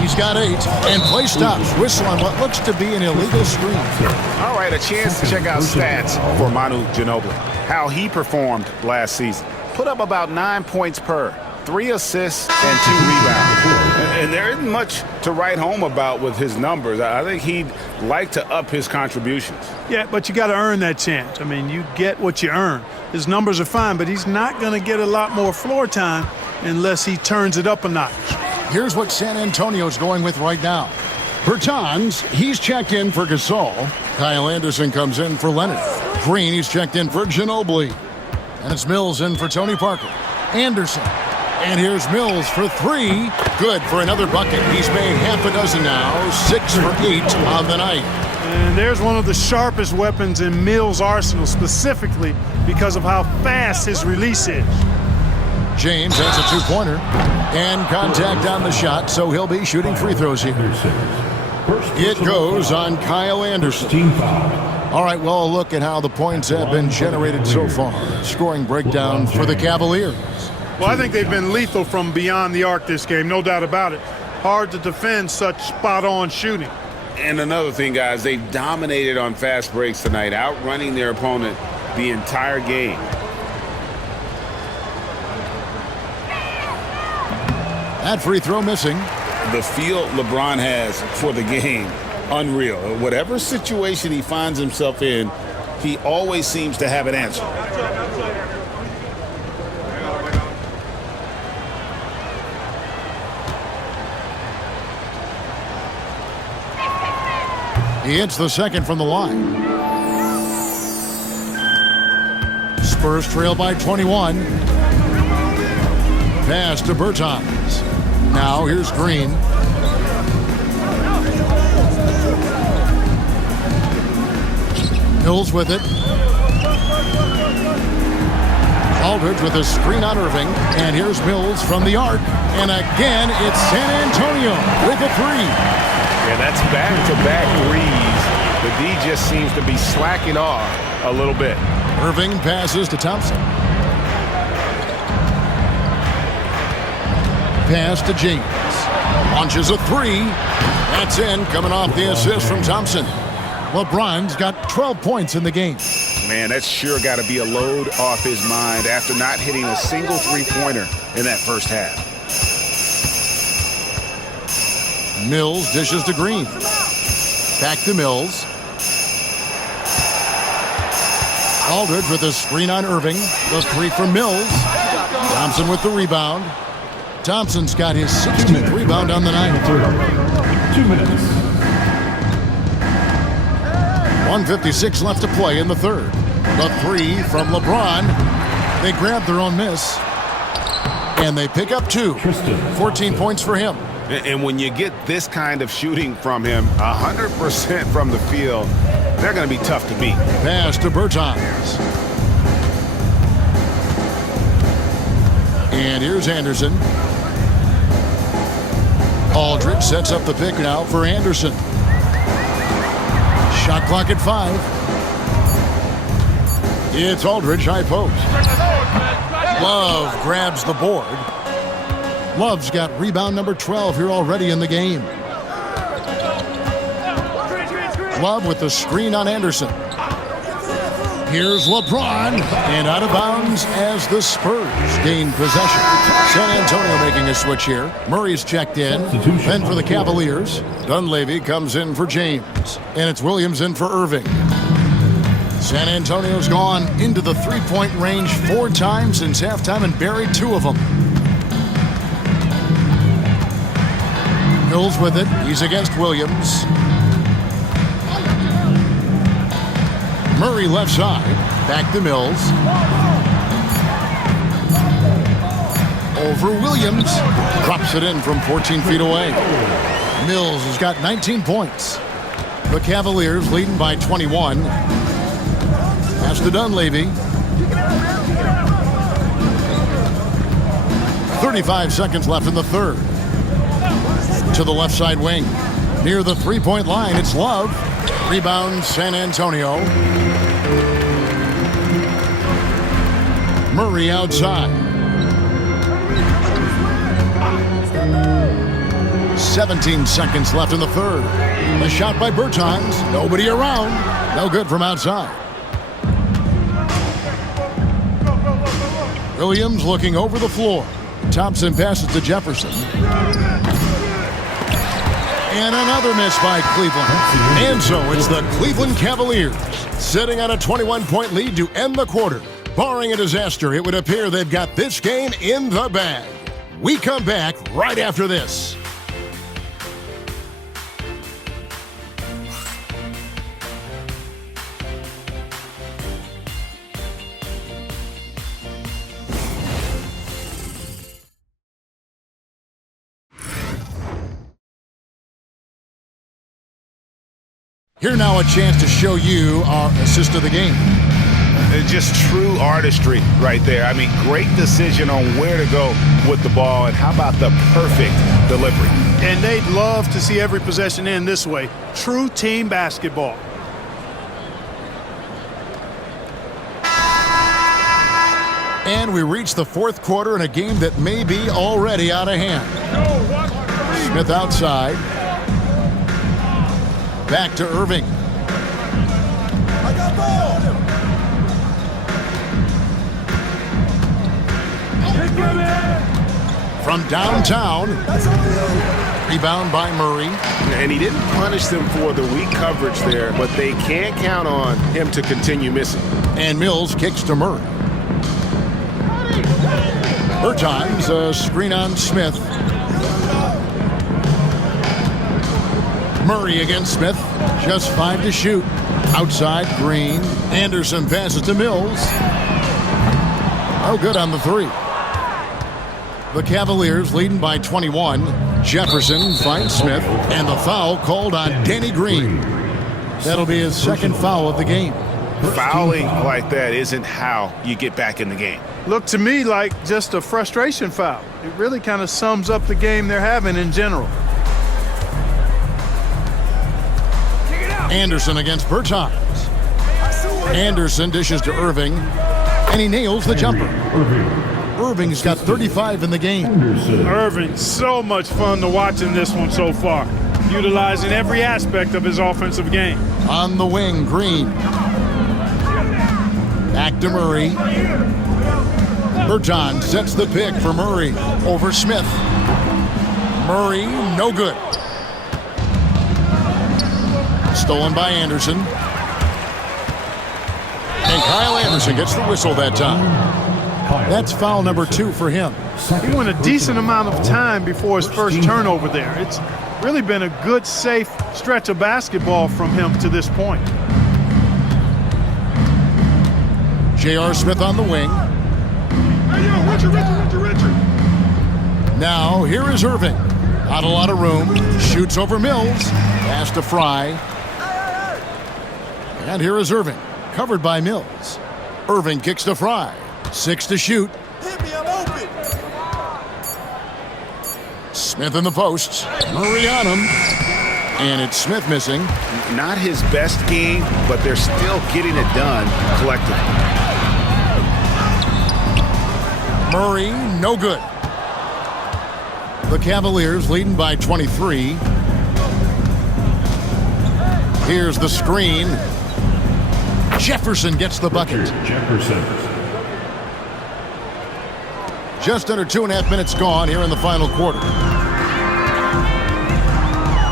He's got 8. And play stops. Whistle on what looks to be an illegal screen. All right, a chance to check out stats for Manu Ginobili. How he performed last season. Put up about 9 points per, 3 assists, and 2 rebounds. And there isn't much to write home about with his numbers. I think he'd like to up his contributions. Yeah, but you got to earn that chance. I mean, you get what you earn. His numbers are fine, but he's not going to get a lot more floor time unless he turns it up a notch. Here's what San Antonio's going with right now. Bertans, he's checked in for Gasol. Kyle Anderson comes in for Leonard. Green, he's checked in for Ginobili. And it's Mills in for Tony Parker. Anderson. And here's Mills for 3. Good for another bucket. He's made half a dozen now. 6 for 8 on the night. And there's one of the sharpest weapons in Mills' arsenal, specifically because of how fast his release is. James has a 2-pointer. And contact on the shot, so he'll be shooting free throws here. It goes on Kyle Anderson. All right, well, a look at how the points have been generated so far. Scoring breakdown for the Cavaliers. Well, I think they've been lethal from beyond the arc this game, no doubt about it. Hard to defend such spot-on shooting. And another thing, guys, they've dominated on fast breaks tonight, outrunning their opponent the entire game. That free throw missing. The feel LeBron has for the game, unreal. Whatever situation he finds himself in, he always seems to have an answer. He hits the second from the line. Spurs trail by 21. Pass to Bertans. Now here's Green. Mills with it. Aldridge with a screen on Irving. And here's Mills from the arc. And again, it's San Antonio with a three. Yeah, that's back-to-back threes. The D just seems to be slacking off a little bit. Irving passes to Thompson. Pass to James. Launches a three. That's in, coming off the assist from Thompson. LeBron's got 12 points in the game. Man, that's sure got to be a load off his mind after not hitting a single three-pointer in that first half. Mills dishes to Green. Back to Mills. Aldridge with a screen on Irving. The three from Mills. Thompson with the rebound. Thompson's got his 16th rebound on the night. 2 minutes. 1:56 left to play in the third. The three from LeBron. They grab their own miss. And they pick up two. 14 points for him. And when you get this kind of shooting from him, 100% from the field, they're going to be tough to beat. Pass to Bertans. And here's Anderson. Aldridge sets up the pick now for Anderson. Shot clock at 5. It's Aldridge, high post. Love grabs the board. Love's got rebound number 12 here already in the game. Love with the screen on Anderson. Here's LeBron, and out of bounds as the Spurs gain possession. San Antonio making a switch here. Murray's checked in. Then for the Cavaliers, Dunleavy comes in for James, and it's Williams in for Irving. San Antonio's gone into the three-point range 4 times since halftime and buried 2 of them. Mills with it. He's against Williams. Murray left side. Back to Mills. Over Williams. Drops it in from 14 feet away. Mills has got 19 points. The Cavaliers leading by 21. Pass to Dunleavy. 35 seconds left in the third. To the left side wing. Near the three-point line, it's Love. Rebound, San Antonio. Murray outside. 17 seconds left in the third. A shot by Bertans. Nobody around. No good from outside. Williams looking over the floor. Thompson passes to Jefferson. And another miss by Cleveland. And so it's the Cleveland Cavaliers sitting on a 21-point lead to end the quarter. Barring a disaster, it would appear they've got this game in the bag. We come back right after this. Here now a chance to show you our assist of the game. It's just true artistry right there. I mean, great decision on where to go with the ball, and how about the perfect delivery? And they'd love to see every possession end this way. True team basketball. And we reach the fourth quarter in a game that may be already out of hand. Smith outside. Back to Irving. From downtown. Rebound by Murray. And he didn't punish them for the weak coverage there, but they can't count on him to continue missing. And Mills kicks to Murray. Bertans, a screen on Smith. Murray against Smith. Just 5 to shoot. Outside, Green. Anderson passes to Mills. Oh, good on the 3. The Cavaliers leading by 21. Jefferson finds Smith. And the foul called on Danny Green. That'll be his second foul of the game. Fouling like that isn't how you get back in the game. Looked to me like just a frustration foul. It really kind of sums up the game they're having in general. Anderson against Bertans. Anderson dishes to Irving, and he nails the jumper. Irving's got 35 in the game. Irving, so much fun to watch in this one so far, utilizing every aspect of his offensive game. On the wing, Green. Back to Murray. Bertans sets the pick for Murray over Smith. Murray, no good. Stolen by Anderson. And Kyle Anderson gets the whistle that time. That's foul number 2 for him. He went a decent amount of time before his first turnover there. It's really been a good, safe stretch of basketball from him to this point. J.R. Smith on the wing. Richard. Now, here is Irving. Not a lot of room. Shoots over Mills. Pass to Fry. And here is Irving. Covered by Mills. Irving kicks to Fry. 6 to shoot. Hit me, I'm open. Smith in the post. Murray on him. And it's Smith missing. Not his best game, but they're still getting it done collectively. Murray, no good. The Cavaliers leading by 23. Here's the screen. Jefferson gets the bucket. Jefferson. Just under 2.5 minutes gone here in the final quarter.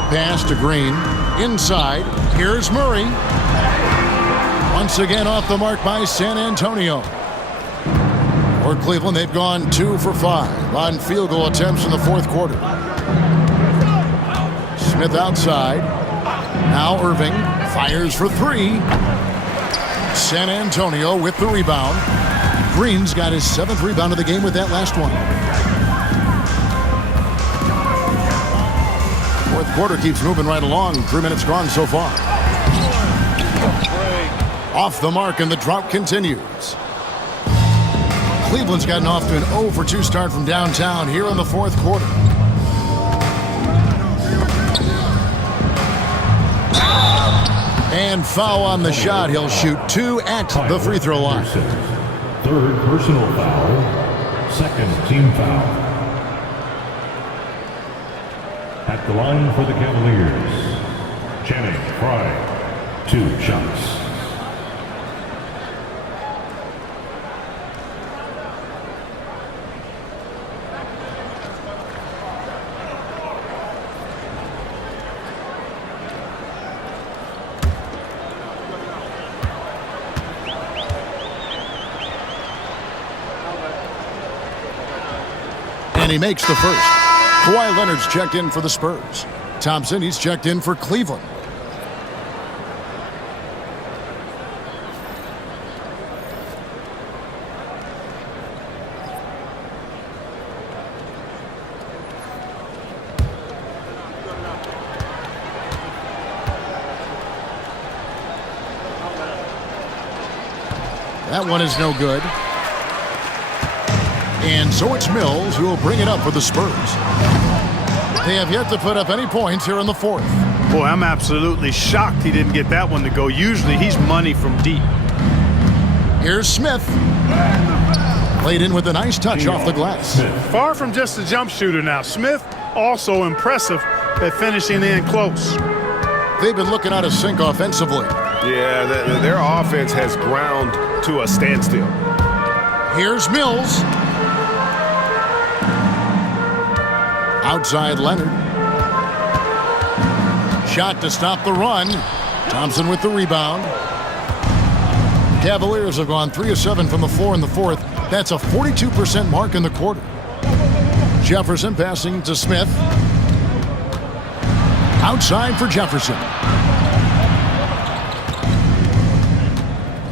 Pass to Green. Inside. Here's Murray. Once again off the mark by San Antonio. For Cleveland, they've gone 2 for 5 on field goal attempts in the fourth quarter. Smith outside. Now Irving fires for 3. San Antonio with the rebound. Green's got his 7th rebound of the game with that last one. Fourth quarter keeps moving right along. 3 minutes gone so far. Off the mark, and the drought continues. Cleveland's gotten off to an 0 for 2 start from downtown here in the fourth quarter. And foul on the shot. He'll shoot 2 at the free throw line. 3rd personal foul. 2nd team foul. At the line for the Cavaliers, Channing Frye, 2 shots. And he makes the first. Kawhi Leonard's checked in for the Spurs. Thompson, he's checked in for Cleveland. That one is no good. And so it's Mills who will bring it up for the Spurs. They have yet to put up any points here in the fourth. Boy, I'm absolutely shocked he didn't get that one to go. Usually he's money from deep. Here's Smith. Played in with a nice touch off the glass. Far from just a jump shooter now. Smith also impressive at finishing in close. They've been looking out of sync offensively. Yeah, their offense has ground to a standstill. Here's Mills. Outside Leonard. Shot to stop the run. Thompson with the rebound. Cavaliers have gone 3 of 7 from the floor in the fourth. That's a 42% mark in the quarter. Jefferson passing to Smith. Outside for Jefferson.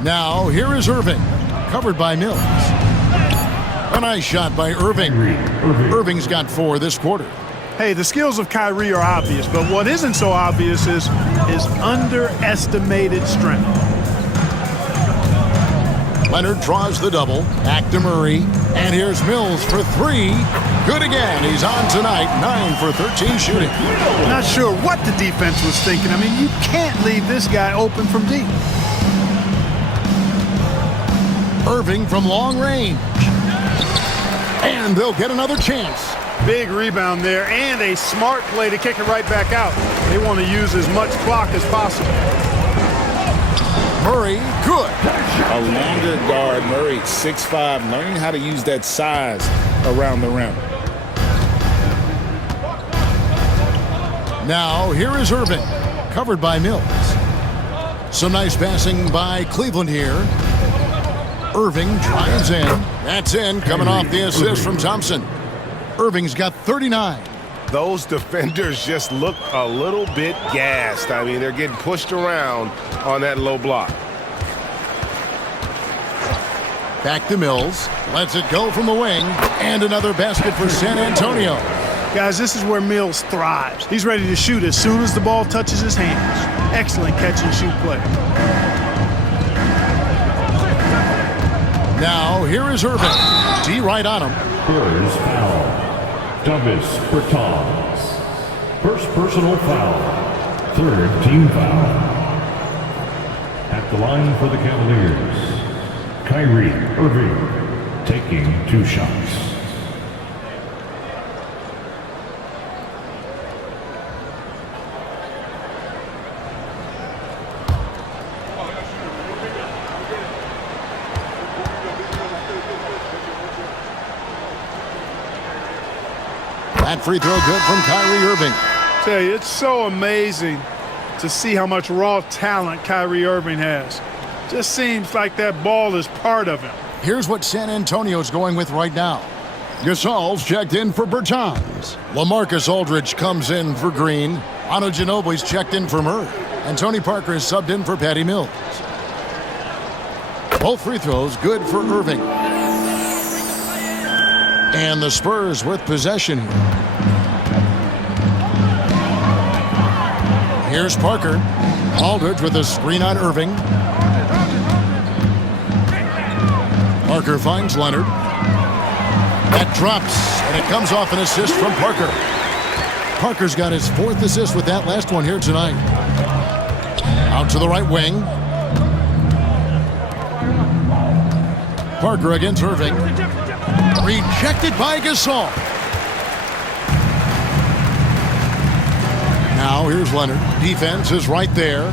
Now here is Irving. Covered by Mills. A nice shot by Irving. Irving's got 4 this quarter. Hey, the skills of Kyrie are obvious, but what isn't so obvious is his underestimated strength. Leonard draws the double. Back to Murray. And here's Mills for three. Good again. He's on tonight. 9 for 13 shooting. Not sure what the defense was thinking. I mean, you can't leave this guy open from deep. Irving from long range. And they'll get another chance. Big rebound there and a smart play to kick it right back out. They want to use as much clock as possible. Murray, good. A longer guard, Murray, 6'5", learning how to use that size around the rim. Now, here is Irving, covered by Mills. Some nice passing by Cleveland here. Irving drives in. That's in, coming off the assist from Thompson. Irving's got 39. Those defenders just look a little bit gassed. I mean, they're getting pushed around on that low block. Back to Mills. Lets it go from the wing. And another basket for San Antonio. Guys, this is where Mills thrives. He's ready to shoot as soon as the ball touches his hands. Excellent catch and shoot play. Now, here is Irving. D right on him. Spurs foul. Davis Bertans. First personal foul. Third team foul. At the line for the Cavaliers, Kyrie Irving taking 2 shots. That free throw good from Kyrie Irving. Tell you, it's so amazing to see how much raw talent Kyrie Irving has. Just seems like that ball is part of him. Here's what San Antonio's going with right now. Gasol's checked in for Bertans. LaMarcus Aldridge comes in for Green. Ano Ginobili's checked in for Murray. And Tony Parker is subbed in for Patty Mills. Both free throws good for Irving. And the Spurs with possession here. Here's Parker. Aldridge with a screen on Irving. Parker finds Leonard. That drops, and it comes off an assist from Parker. Parker's got his 4th assist with that last one here tonight. Out to the right wing. Parker against Irving. Rejected by Gasol. Now here's Leonard. Defense is right there.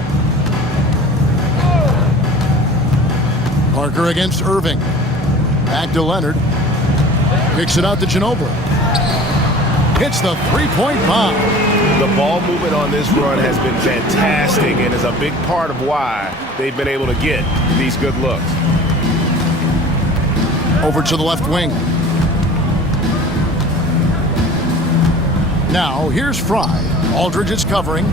Parker against Irving. Back to Leonard. Kicks it out to Ginobili. Hits the three-point bomb. The ball movement on this run has been fantastic and is a big part of why they've been able to get these good looks. Over to the left wing. Now, here's Fry. Aldridge is covering.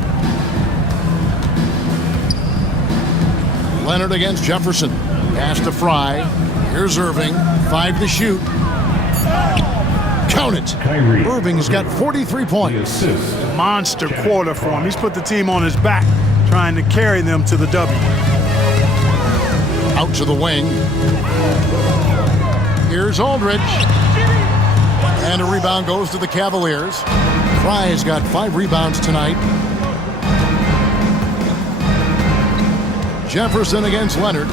Leonard against Jefferson. Pass to Fry. Here's Irving. 5 to shoot. Count it. Irving's got 43 points. Monster quarter for him. He's put the team on his back, trying to carry them to the W. Out to the wing. Here's Aldridge. And a rebound goes to the Cavaliers. Fry's got 5 rebounds tonight. Jefferson against Leonard.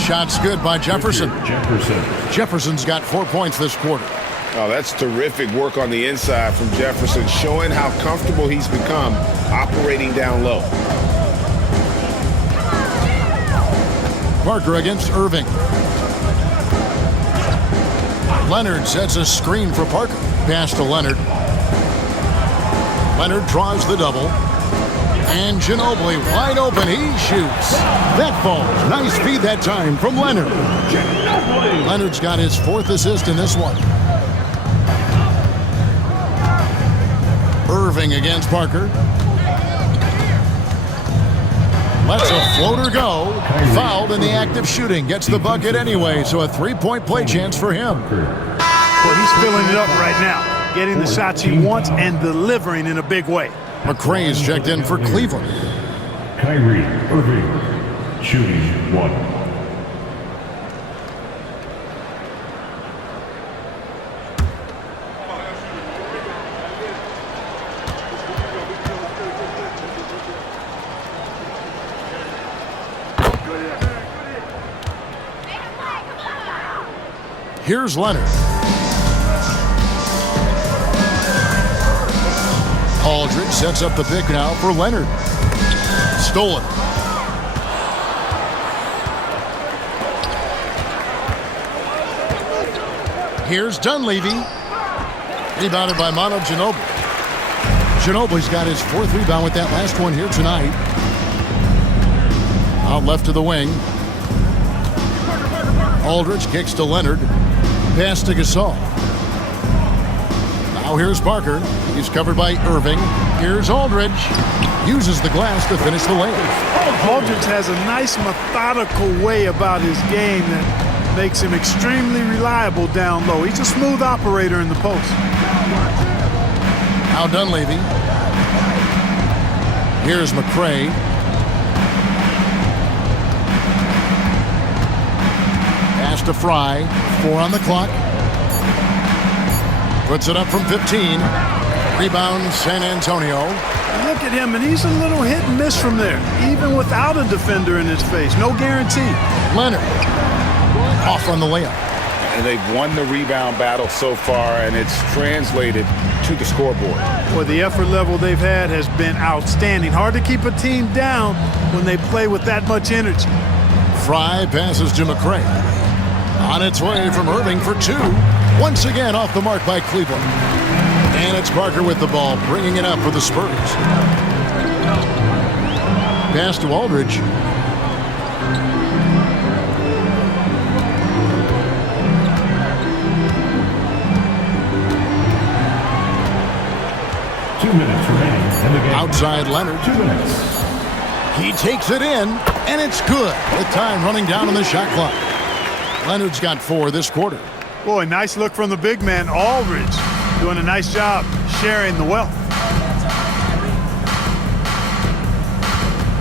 Shot's good by Jefferson. Jefferson's got 4 points this quarter. Oh, that's terrific work on the inside from Jefferson, showing how comfortable he's become operating down low. Parker against Irving. Leonard sets a screen for Parker. Pass to Leonard. Leonard draws the double. And Ginobili wide open. He shoots. That falls. Nice feed that time from Leonard. Leonard's got his 4th assist in this one. Irving against Parker. Lets a floater go. Fouled in the act of shooting. Gets the bucket anyway, so a 3-point play chance for him. Well, he's filling it up right now, getting the shots he wants and delivering in a big way. McRae's checked in for Cleveland. Kyrie Irving Choose one. Here's Leonard. Aldridge sets up the pick now for Leonard. Stolen. Here's Dunleavy. Rebounded by Manu Ginobili. Ginobili's got his 4th rebound with that last one here tonight. Out left to the wing. Aldridge kicks to Leonard. Pass to Gasol. Now here's Parker. He's covered by Irving. Here's Aldridge. Uses the glass to finish the layup. Aldridge has a nice methodical way about his game that makes him extremely reliable down low. He's a smooth operator in the post. Now Dunleavy. Here's McCray. Pass to Fry. 4 on the clock. Puts it up from 15. Rebound San Antonio. Look at him, and he's a little hit and miss from there, even without a defender in his face. No guarantee. Leonard off on the layup. And they've won the rebound battle so far, and it's translated to the scoreboard. Boy, the effort level they've had has been outstanding. Hard to keep a team down when they play with that much energy. Fry passes to McCray. On its way from Irving for 2. Once again off the mark by Cleveland. And it's Parker with the ball, bringing it up for the Spurs. Pass to Aldridge. Remaining in the game. Outside Leonard. 2 minutes. He takes it in, and it's good. With time running down on the shot clock. Leonard's got 4 this quarter. Boy, nice look from the big man, Aldridge. Doing a nice job sharing the wealth.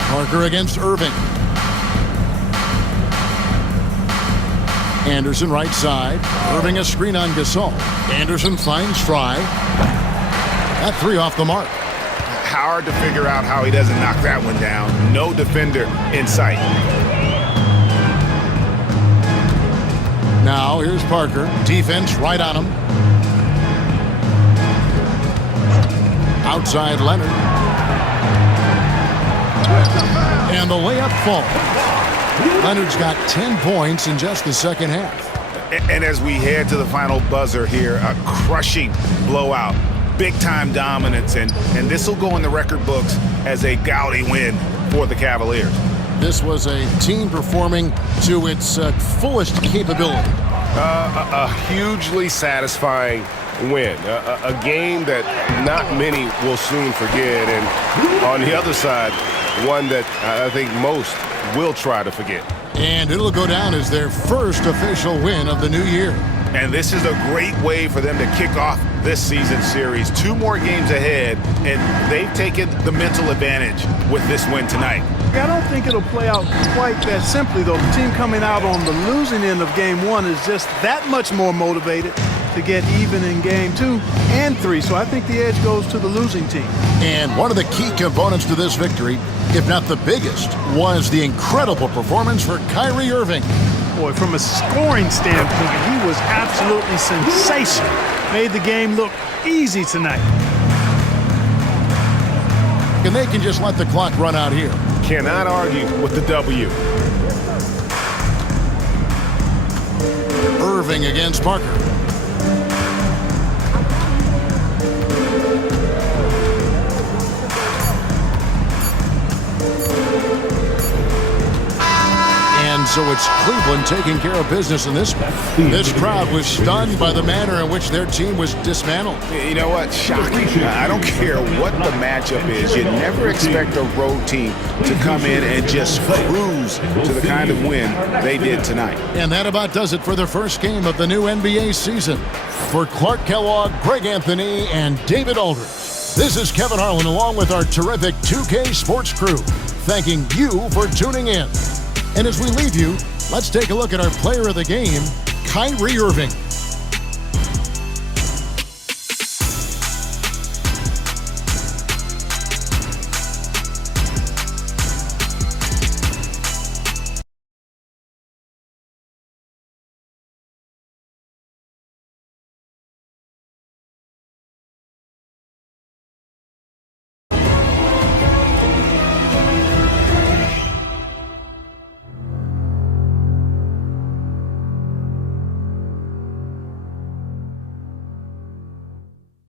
Parker against Irving. Anderson right side. Irving a screen on Gasol. Anderson finds Fry. That 3 off the mark. Hard to figure out how he doesn't knock that one down. No defender in sight. Now here's Parker. Defense right on him. Outside Leonard. And the layup falls. Leonard's got 10 points in just the second half. And as we head to the final buzzer here, a crushing blowout. Big-time dominance, and this will go in the record books as a gaudy win for the Cavaliers. This was a team performing to its fullest capability. A hugely satisfying win. A game that not many will soon forget, and on the other side, one that I think most will try to forget. And it'll go down as their first official win of the new year. And this is a great way for them to kick off this season series. 2 more games ahead, and they've taken the mental advantage with this win tonight. I don't think it'll play out quite that simply, though. The team coming out on the losing end of game 1 is just that much more motivated to get even in game 2 and 3. So I think the edge goes to the losing team. And one of the key components to this victory, if not the biggest, was the incredible performance for Kyrie Irving. Boy, from a scoring standpoint, he was absolutely sensational. Made the game look easy tonight. And they can just let the clock run out here. Cannot argue with the W. Irving against Parker. And so it's Cleveland taking care of business in this one. This crowd was stunned by the manner in which their team was dismantled. You know what? Shocking. I don't care what the matchup is. You never expect a road team to come in and just cruise to the kind of win they did tonight. And that about does it for the first game of the new NBA season. For Clark Kellogg, Greg Anthony, and David Aldridge, this is Kevin Harlan along with our terrific 2K Sports crew, thanking you for tuning in. And as we leave you, let's take a look at our player of the game, Kyrie Irving.